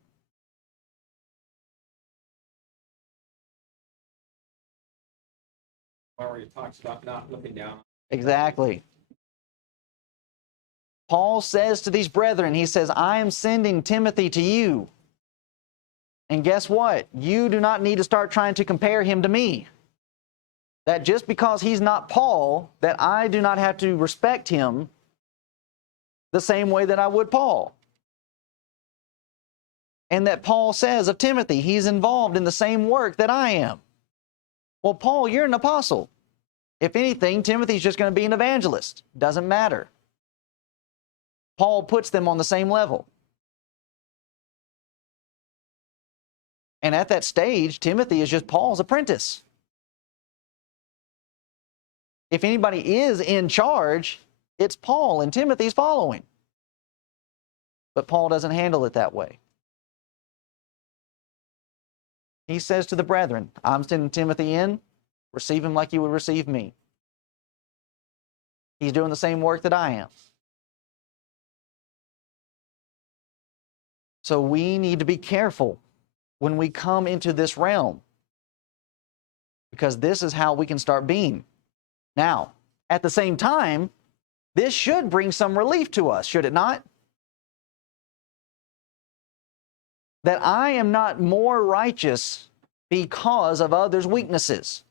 where he talks about not looking down. Exactly. Paul says to these brethren, he says, I am sending Timothy to you. And guess what? You do not need to start trying to compare him to me. That just because he's not Paul, that I do not have to respect him the same way that I would Paul. And that Paul says of Timothy, he's involved in the same work that I am. Well, Paul, you're an apostle. If anything, Timothy's just going to be an evangelist. Doesn't matter. Paul puts them on the same level. And at that stage, Timothy is just Paul's apprentice. If anybody is in charge, it's Paul, and Timothy's following. But Paul doesn't handle it that way. He says to the brethren, I'm sending Timothy in, receive him like you would receive me. He's doing the same work that I am. So we need to be careful when we come into this realm, because this is how we can start being. Now, at the same time, this should bring some relief to us, should it not? That I am not more righteous because of others' weaknesses.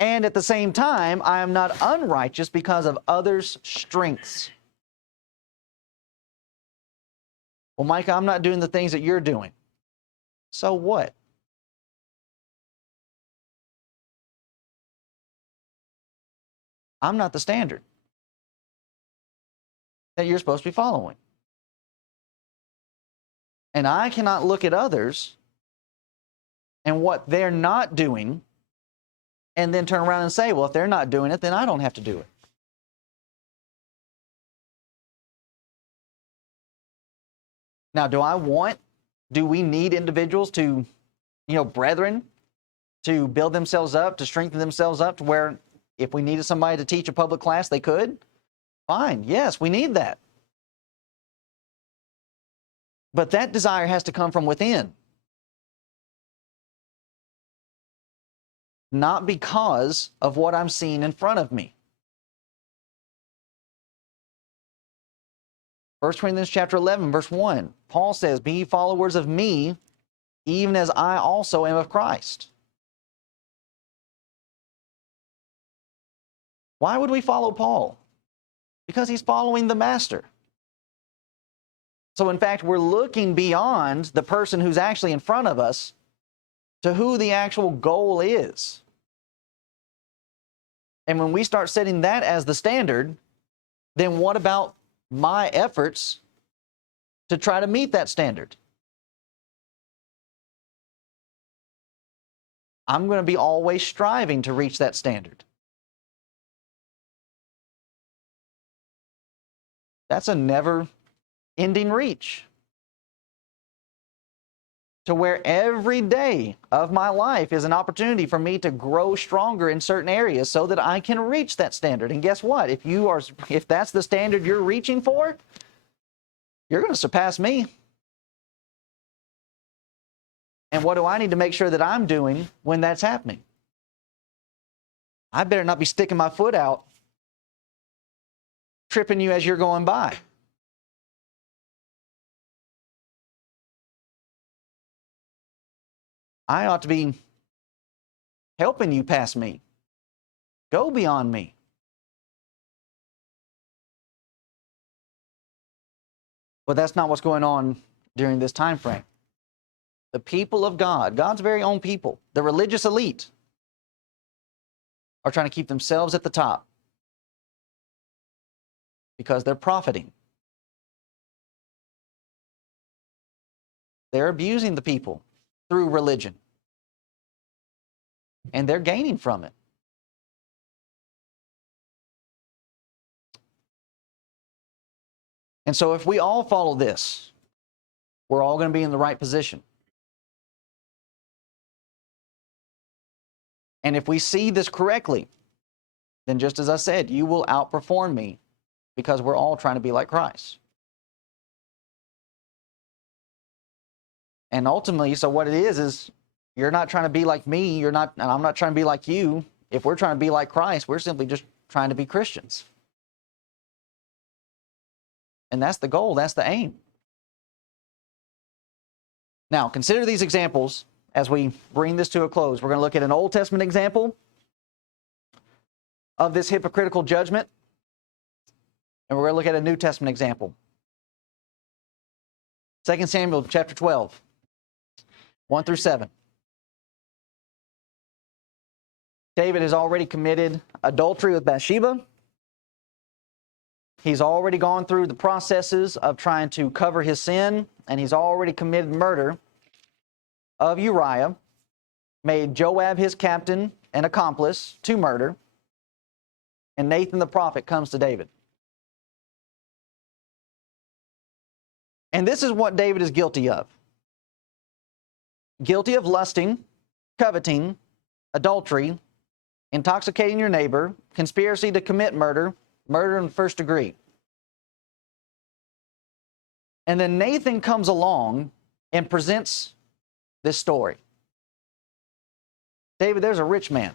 And at the same time, I am not unrighteous because of others' strengths. Well, Micah, I'm not doing the things that you're doing. So what? I'm not the standard that you're supposed to be following. And I cannot look at others and what they're not doing and then turn around and say, well, if they're not doing it, then I don't have to do it. Now, do we need individuals to, brethren, to build themselves up, to strengthen themselves up to where if we needed somebody to teach a public class, they could? Fine. Yes, we need that. But that desire has to come from within. Not because of what I'm seeing in front of me. 1 Corinthians chapter 11, verse 1, Paul says, be ye followers of me, even as I also am of Christ. Why would we follow Paul? Because he's following the master. So in fact, we're looking beyond the person who's actually in front of us to who the actual goal is. And when we start setting that as the standard, then what about my efforts to try to meet that standard? I'm going to be always striving to reach that standard. That's a never-ending reach. To where every day of my life is an opportunity for me to grow stronger in certain areas so that I can reach that standard. And guess what? If that's the standard you're reaching for, you're going to surpass me. And what do I need to make sure that I'm doing when that's happening? I better not be sticking my foot out, tripping you as you're going by. I ought to be helping you pass me. Go beyond me. But that's not what's going on during this time frame. The people of God, God's very own people, the religious elite, are trying to keep themselves at the top because they're profiting. They're abusing the people through religion. And they're gaining from it. And so if we all follow this, we're all going to be in the right position. And if we see this correctly, then just as I said, you will outperform me because we're all trying to be like Christ. And ultimately, so what it is you're not trying to be like me, and I'm not trying to be like you. If we're trying to be like Christ, we're simply just trying to be Christians. And that's the goal, that's the aim. Now, consider these examples as we bring this to a close. We're going to look at an Old Testament example of this hypocritical judgment, and we're going to look at a New Testament example. 2 Samuel chapter 12, 1 through 7. David has already committed adultery with Bathsheba. He's already gone through the processes of trying to cover his sin, and he's already committed murder of Uriah, made Joab his captain and accomplice to murder, and Nathan the prophet comes to David. And this is what David is guilty of. Guilty of lusting, coveting, adultery, intoxicating your neighbor, conspiracy to commit murder, murder in the first degree. And then Nathan comes along and presents this story. David, there's a rich man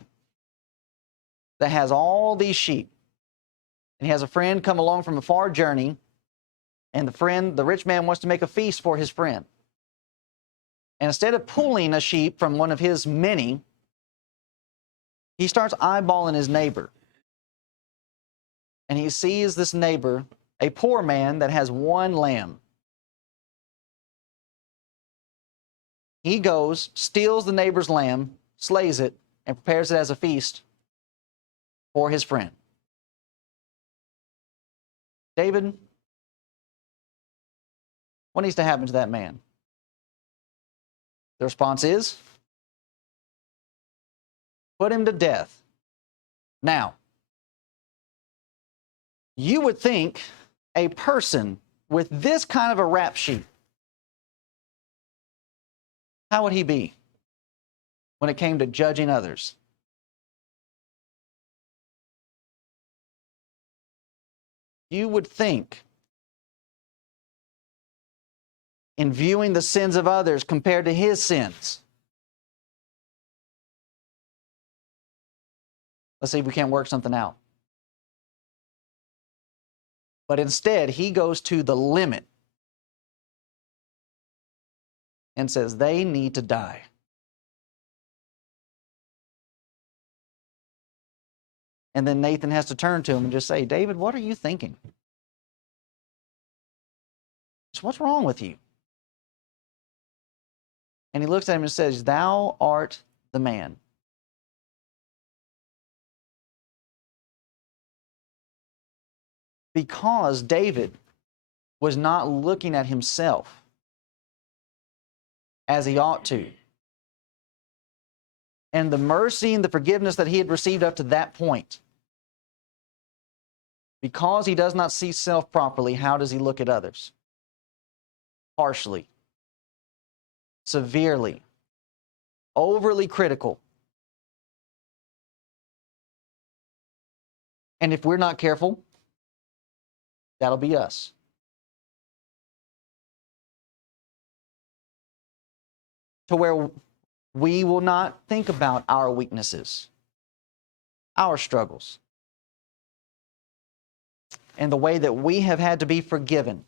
that has all these sheep. And he has a friend come along from a far journey, and the rich man wants to make a feast for his friend. And instead of pulling a sheep from one of his many, he starts eyeballing his neighbor. And he sees this neighbor, a poor man that has one lamb. He goes, steals the neighbor's lamb, slays it, and prepares it as a feast for his friend. David, what needs to happen to that man? The response is, put him to death. Now, you would think a person with this kind of a rap sheet, how would he be when it came to judging others? You would think, in viewing the sins of others compared to his sins, let's see if we can't work something out. But instead, he goes to the limit and says they need to die. And then Nathan has to turn to him and just say, David, what are you thinking? What's wrong with you? And he looks at him and says, thou art the man. Because David was not looking at himself as he ought to. And the mercy and the forgiveness that he had received up to that point. Because he does not see self properly, how does he look at others? Harshly, severely, overly critical. And if we're not careful, that'll be us. To where we will not think about our weaknesses, our struggles, and the way that we have had to be forgiven.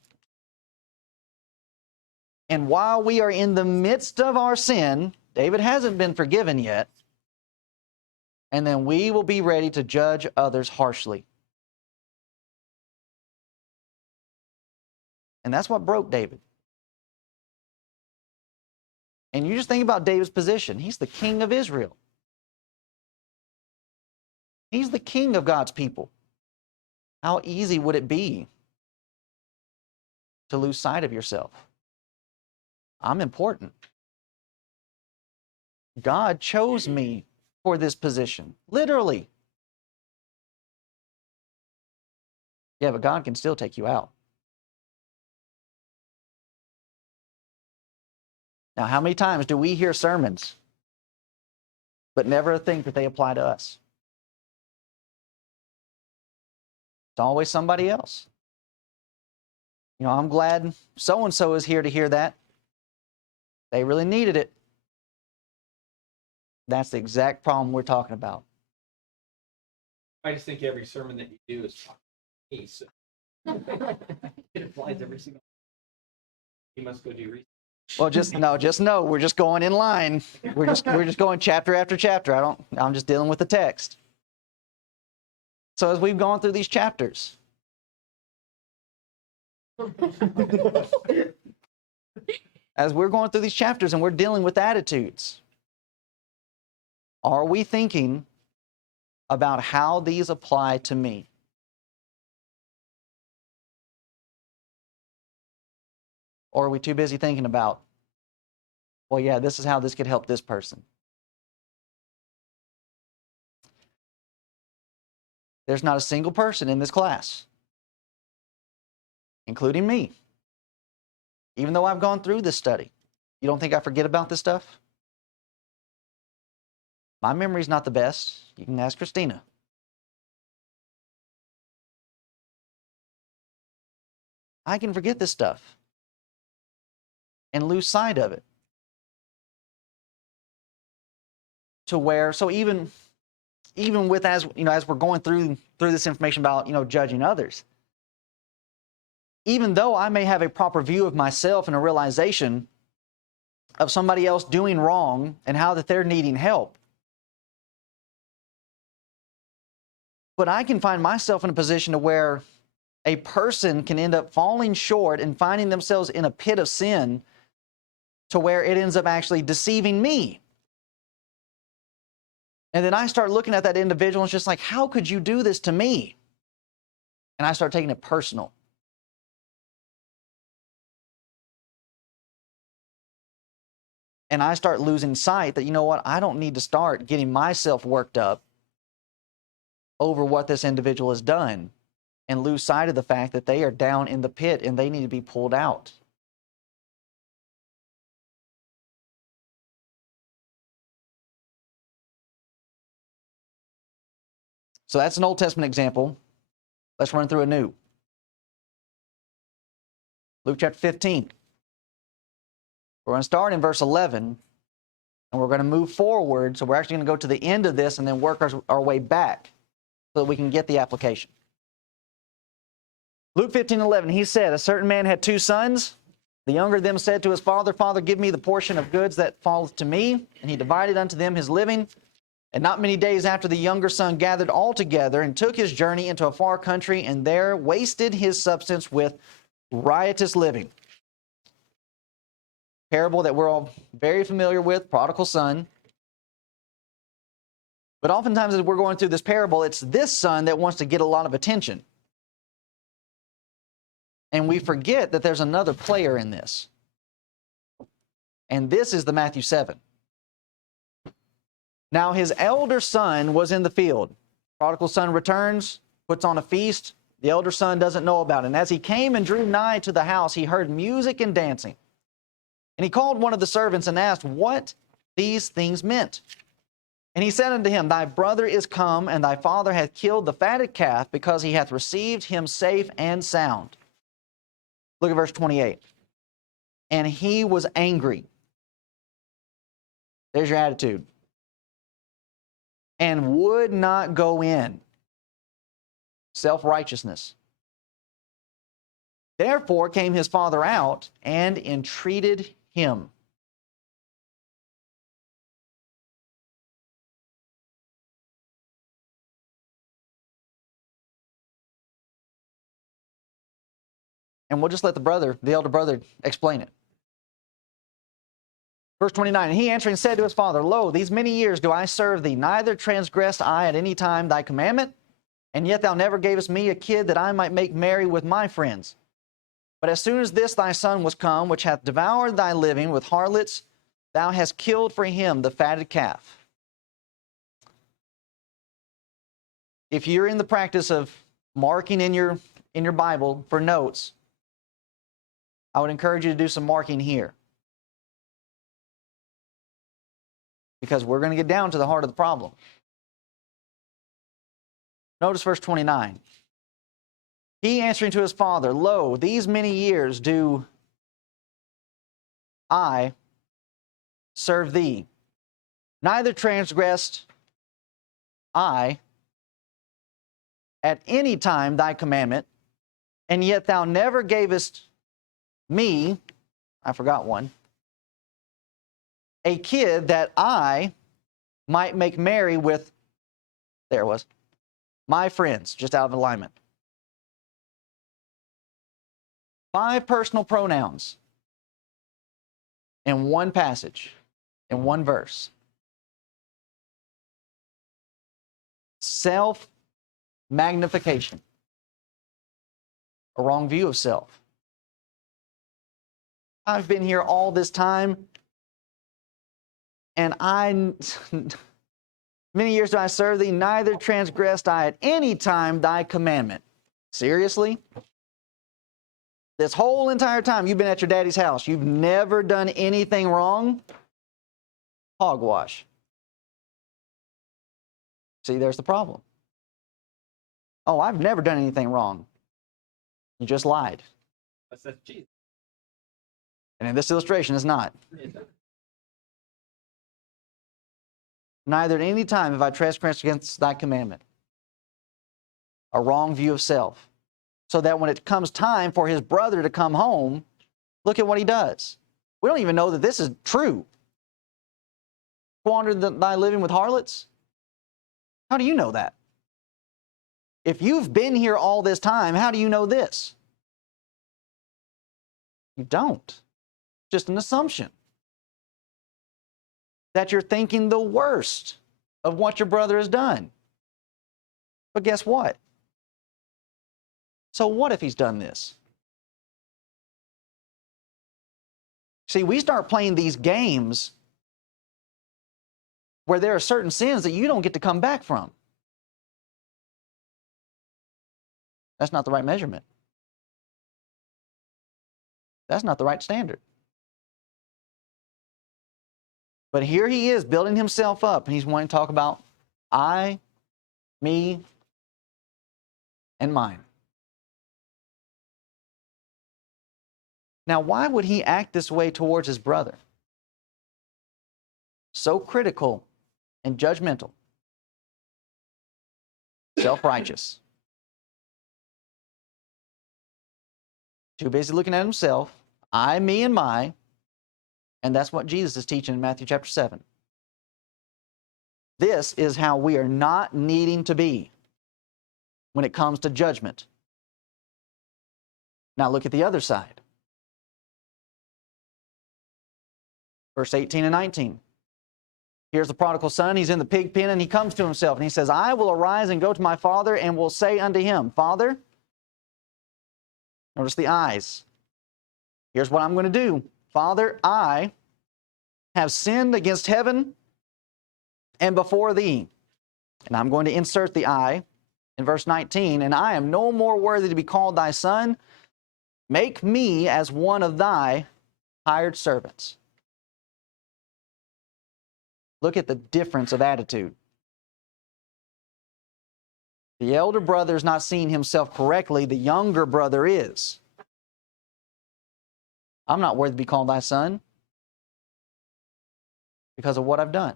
And while we are in the midst of our sin, David hasn't been forgiven yet, and then we will be ready to judge others harshly. And that's what broke David. And you just think about David's position. He's the king of Israel. He's the king of God's people. How easy would it be to lose sight of yourself? I'm important. God chose me for this position. Literally. Yeah, but God can still take you out. Now, how many times do we hear sermons, but never think that they apply to us? It's always somebody else. You know, I'm glad so-and-so is here to hear that. They really needed it. That's the exact problem we're talking about. I just think every sermon that you do is talking to me, so it applies every single. You must go do research. Well, just know we're just going in line. We're just going chapter after chapter. I'm just dealing with the text. So as we've gone through these chapters, as we're going through these chapters and we're dealing with attitudes, are we thinking about how these apply to me? Or are we too busy thinking about, well, yeah, this is how this could help this person? There's not a single person in this class, including me, even though I've gone through this study. You don't think I forget about this stuff? My memory's not the best. You can ask Christina. I can forget this stuff and lose sight of it. To where, so even with, as you know, as we're going through this information about, judging others, even though I may have a proper view of myself and a realization of somebody else doing wrong and how that they're needing help, but I can find myself in a position to where a person can end up falling short and finding themselves in a pit of sin to where it ends up actually deceiving me. And then I start looking at that individual and it's just like, how could you do this to me? And I start taking it personal. And I start losing sight that, you know what, I don't need to start getting myself worked up over what this individual has done and lose sight of the fact that they are down in the pit and they need to be pulled out. So that's an Old Testament example. Let's run through a new. Luke chapter 15. We're going to start in verse 11, and we're going to move forward. So we're actually going to go to the end of this and then work our way back so that we can get the application. Luke 15:11, he said, a certain man had 2 sons. The younger of them said to his father, Father, give me the portion of goods that falleth to me. And he divided unto them his living. And not many days after, the younger son gathered all together and took his journey into a far country, and there wasted his substance with riotous living. Parable that we're all very familiar with, prodigal son. But oftentimes as we're going through this parable, it's this son that wants to get a lot of attention. And we forget that there's another player in this. And this is the Matthew 7. Now his elder son was in the field. Prodigal son returns, puts on a feast. The elder son doesn't know about it. And as he came and drew nigh to the house, he heard music and dancing. And he called one of the servants and asked what these things meant. And he said unto him, Thy brother is come, and thy father hath killed the fatted calf, because he hath received him safe and sound. Look at verse 28. And he was angry. There's your attitude. And would not go in. Self-righteousness. Therefore came his father out and entreated him. And we'll just let the elder brother, explain it. Verse 29, and he answering said to his father, Lo, these many years do I serve thee, neither transgressed I at any time thy commandment, and yet thou never gavest me a kid that I might make merry with my friends. But as soon as this thy son was come, which hath devoured thy living with harlots, thou hast killed for him the fatted calf. If you're in the practice of marking in your Bible for notes, I would encourage you to do some marking here. Because we're going to get down to the heart of the problem. Notice verse 29. He answering to his father, Lo, these many years do I serve thee. Neither transgressed I at any time thy commandment, and yet thou never gavest me, I forgot one, a kid that I might make merry with, there it was, my friends, just out of alignment. 5 personal pronouns in one passage, in one verse. self-magnification, a wrong view of self. I've been here all this time, and many years do I serve thee, neither transgressed I at any time thy commandment. Seriously? This whole entire time you've been at your daddy's house, you've never done anything wrong? Hogwash. See, there's the problem. Oh, I've never done anything wrong. You just lied. That's Jesus. And in this illustration, it's not. Neither at any time have I transgressed against thy commandment. A wrong view of self. So that when it comes time for his brother to come home, look at what he does. We don't even know that this is true. Squandered thy living with harlots? How do you know that? If you've been here all this time, how do you know this? You don't. Just an assumption that you're thinking the worst of what your brother has done. But guess what? So what if he's done this? See, we start playing these games where there are certain sins that you don't get to come back from. That's not the right measurement. That's not the right standard. But here he is building himself up, and he's wanting to talk about I, me, and mine. Now, why would he act this way towards his brother? So critical and judgmental, self-righteous, too busy looking at himself, I, me, and my, and that's what Jesus is teaching in Matthew chapter 7. This is how we are not needing to be when it comes to judgment. Now look at the other side. Verse 18 and 19. Here's the prodigal son. He's in the pig pen, and he comes to himself, and he says, I will arise and go to my father, and will say unto him, Father, notice the eyes. Here's what I'm going to do. Father, I have sinned against heaven and before thee. And I'm going to insert the I in verse 19. And I am no more worthy to be called thy son. Make me as one of thy hired servants. Look at the difference of attitude. The elder brother is not seeing himself correctly. The younger brother is. I'm not worthy to be called thy son because of what I've done.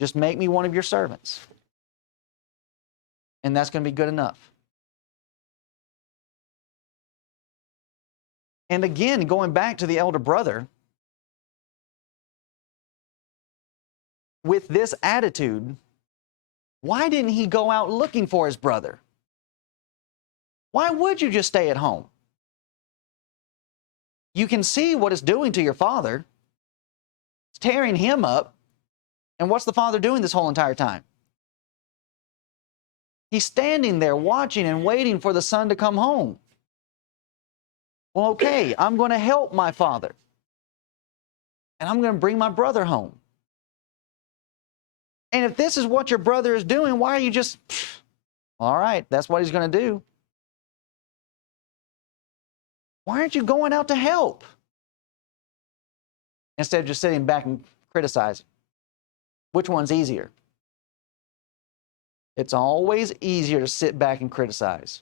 Just make me one of your servants. And that's going to be good enough. And again, going back to the elder brother, with this attitude, why didn't he go out looking for his brother? Why would you just stay at home? You can see what it's doing to your father. It's tearing him up. And what's the father doing this whole entire time? He's standing there watching and waiting for the son to come home. Well, okay, I'm going to help my father. And I'm going to bring my brother home. And if this is what your brother is doing, why are you just, all right, that's what he's going to do. Why aren't you going out to help? Instead of just sitting back and criticizing. Which one's easier? It's always easier to sit back and criticize.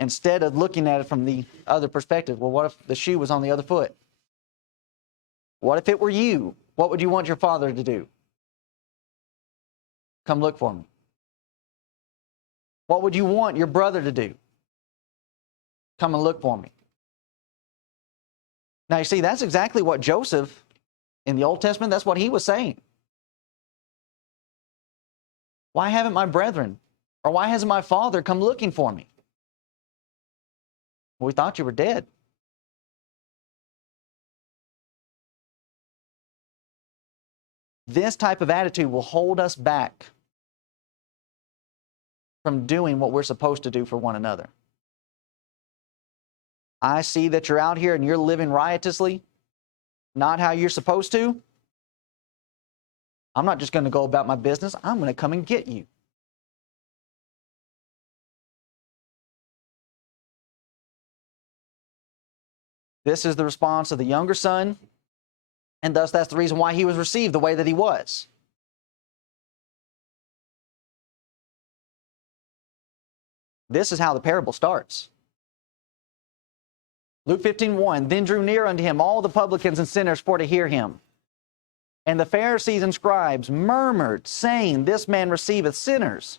Instead of looking at it from the other perspective. Well, what if the shoe was on the other foot? What if it were you? What would you want your father to do? Come look for me. What would you want your brother to do? Come and look for me. Now you see, that's exactly what Joseph in the Old Testament, that's what he was saying. Why haven't my brethren, or why hasn't my father come looking for me? We thought you were dead. This type of attitude will hold us back from doing what we're supposed to do for one another. I see that you're out here and you're living riotously, not how you're supposed to. I'm not just going to go about my business. I'm going to come and get you. This is the response of the younger son, and thus that's the reason why he was received the way that he was. This is how the parable starts. Luke 15:1, then drew near unto him all the publicans and sinners for to hear him. And the Pharisees and scribes murmured, saying, this man receiveth sinners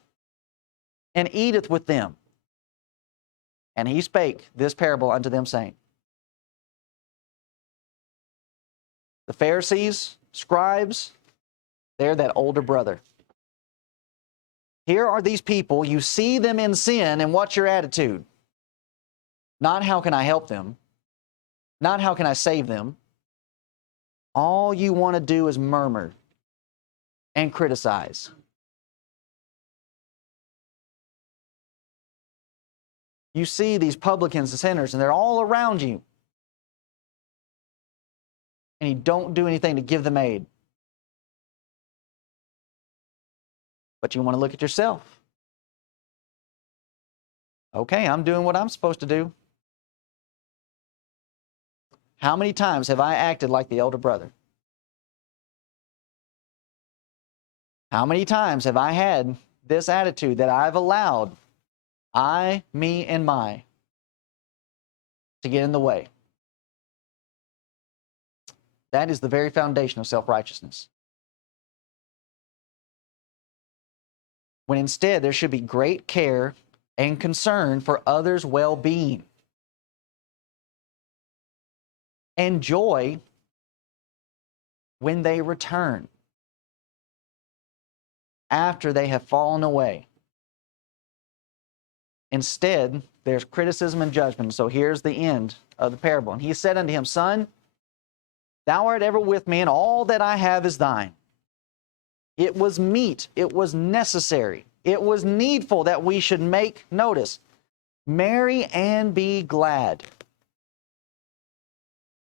and eateth with them. And he spake this parable unto them, saying, the Pharisees, scribes, they're that older brother. Here are these people, you see them in sin, and what's your attitude? Not how can I help them? Not how can I save them? All you want to do is murmur and criticize. You see these publicans and sinners, and they're all around you. And you don't do anything to give them aid. But you want to look at yourself. Okay, I'm doing what I'm supposed to do. How many times have I acted like the elder brother? How many times have I had this attitude that I've allowed I, me, and my to get in the way? That is the very foundation of self-righteousness. When instead there should be great care and concern for others' well-being and joy when they return after they have fallen away. Instead, there's criticism and judgment. So here's the end of the parable. And he said unto him, son, thou art ever with me, and all that I have is thine. It was meet, it was necessary, it was needful that we should make, notice, merry and be glad.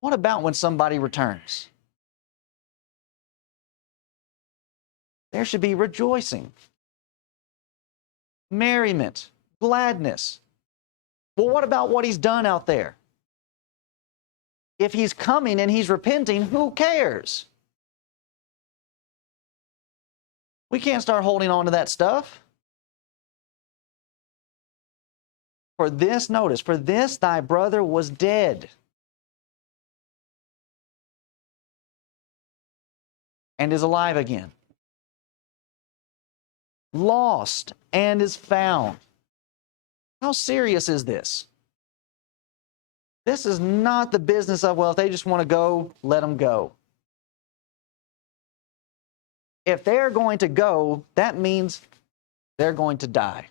What about when somebody returns? There should be rejoicing, merriment, gladness. Well, what about what he's done out there? If he's coming and he's repenting, who cares? We can't start holding on to that stuff. For this, notice, for this thy brother was dead and is alive again. Lost and is found. How serious is this? This is not the business of, well, if they just want to go, let them go. If they're going to go, that means they're going to die.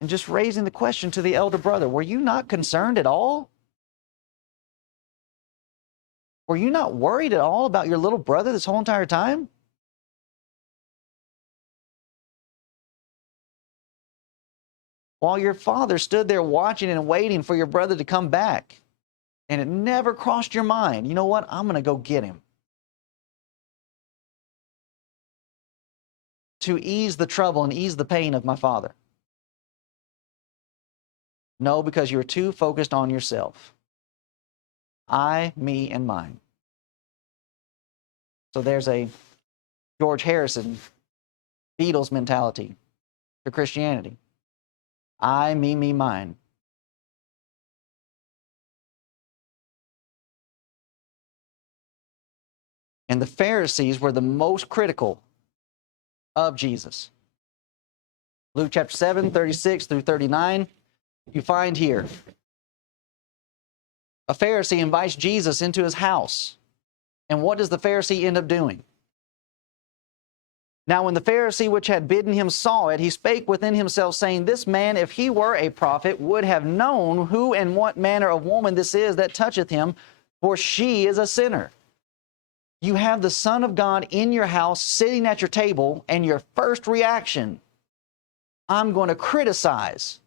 And just raising the question to the elder brother, were you not concerned at all? Were you not worried at all about your little brother this whole entire time? While your father stood there watching and waiting for your brother to come back, and it never crossed your mind, you know what, I'm going to go get him. To ease the trouble and ease the pain of my father. No, because you're too focused on yourself. I, me, and mine. So there's a George Harrison, Beatles mentality to Christianity. I, me, me, mine. And the Pharisees were the most critical of Jesus. Luke chapter 7, 36 through 39, you find here. A Pharisee invites Jesus into his house. And what does the Pharisee end up doing? Now when the Pharisee which had bidden him saw it, he spake within himself, saying, This man, if he were a prophet, would have known who and what manner of woman this is that toucheth him, for she is a sinner. You have the Son of God in your house, sitting at your table, and your first reaction, I'm going to criticize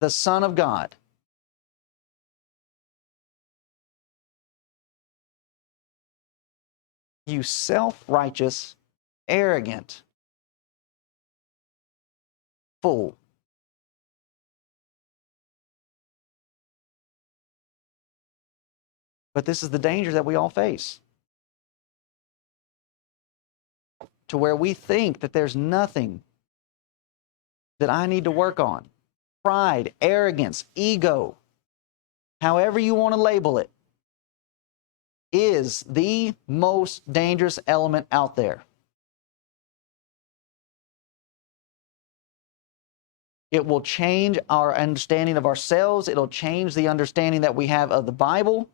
the Son of God. You self-righteous, arrogant fool. But this is the danger that we all face. To where we think that there's nothing that I need to work on. Pride, arrogance, ego, however you want to label it, is the most dangerous element out there. It will change our understanding of ourselves. It'll change the understanding that we have of the Bible.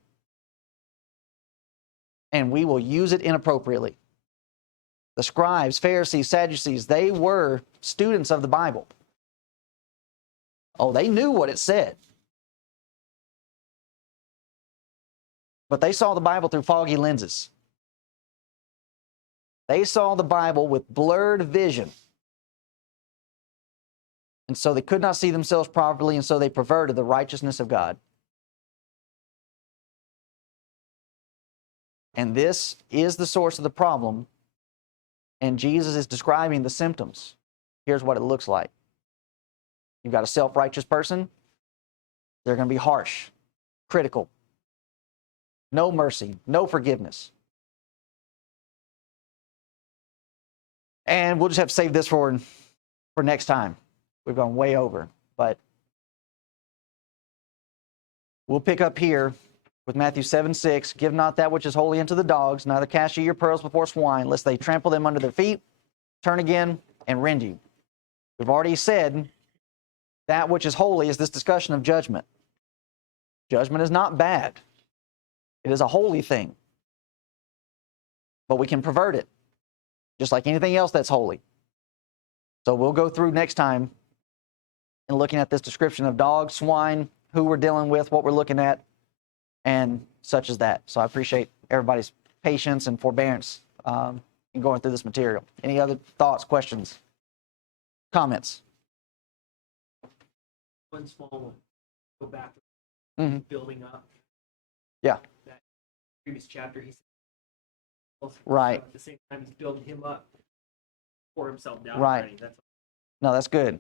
And we will use it inappropriately. The scribes, Pharisees, Sadducees, they were students of the Bible. Oh, they knew what it said. But they saw the Bible through foggy lenses. They saw the Bible with blurred vision. And so they could not see themselves properly, and so they perverted the righteousness of God. And this is the source of the problem. And Jesus is describing the symptoms. Here's what it looks like. You've got a self-righteous person. They're going to be harsh, critical, no mercy, no forgiveness. And we'll just have to save this for next time. We've gone way over, but we'll pick up here with Matthew 7:6. Give not that which is holy unto the dogs, neither cast ye your pearls before swine, lest they trample them under their feet, turn again, and rend you. We've already said that which is holy is this discussion of judgment. Judgment is not bad. It is a holy thing. But we can pervert it, just like anything else that's holy. So we'll go through next time and looking at this description of dogs, swine, who we're dealing with, what we're looking at, and such as that. So I appreciate everybody's patience and forbearance in going through this material. Any other thoughts, questions, comments? One small one. Go back to Mhm. building up. Yeah. That previous chapter, he said, Right. at the same time, he's building him up for himself down. Right. Already. That's No, that's good.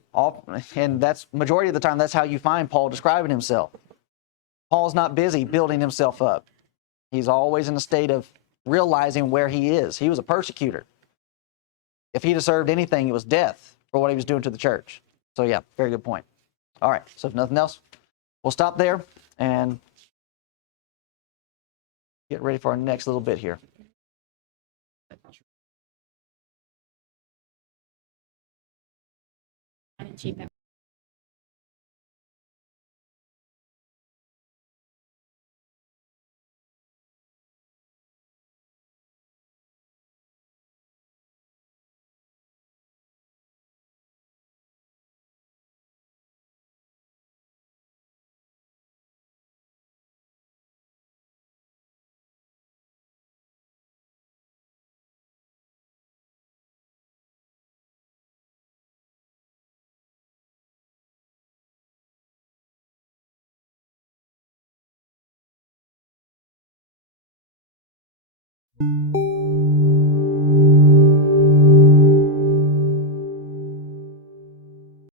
And that's majority of the time, that's how you find Paul describing himself. Paul's not busy building himself up. He's always in a state of realizing where he is. He was a persecutor. If he'd have served anything, it was death for what he was doing to the church. So yeah, very good point. All right, so if nothing else, we'll stop there and get ready for our next little bit here. Cheap Thank you.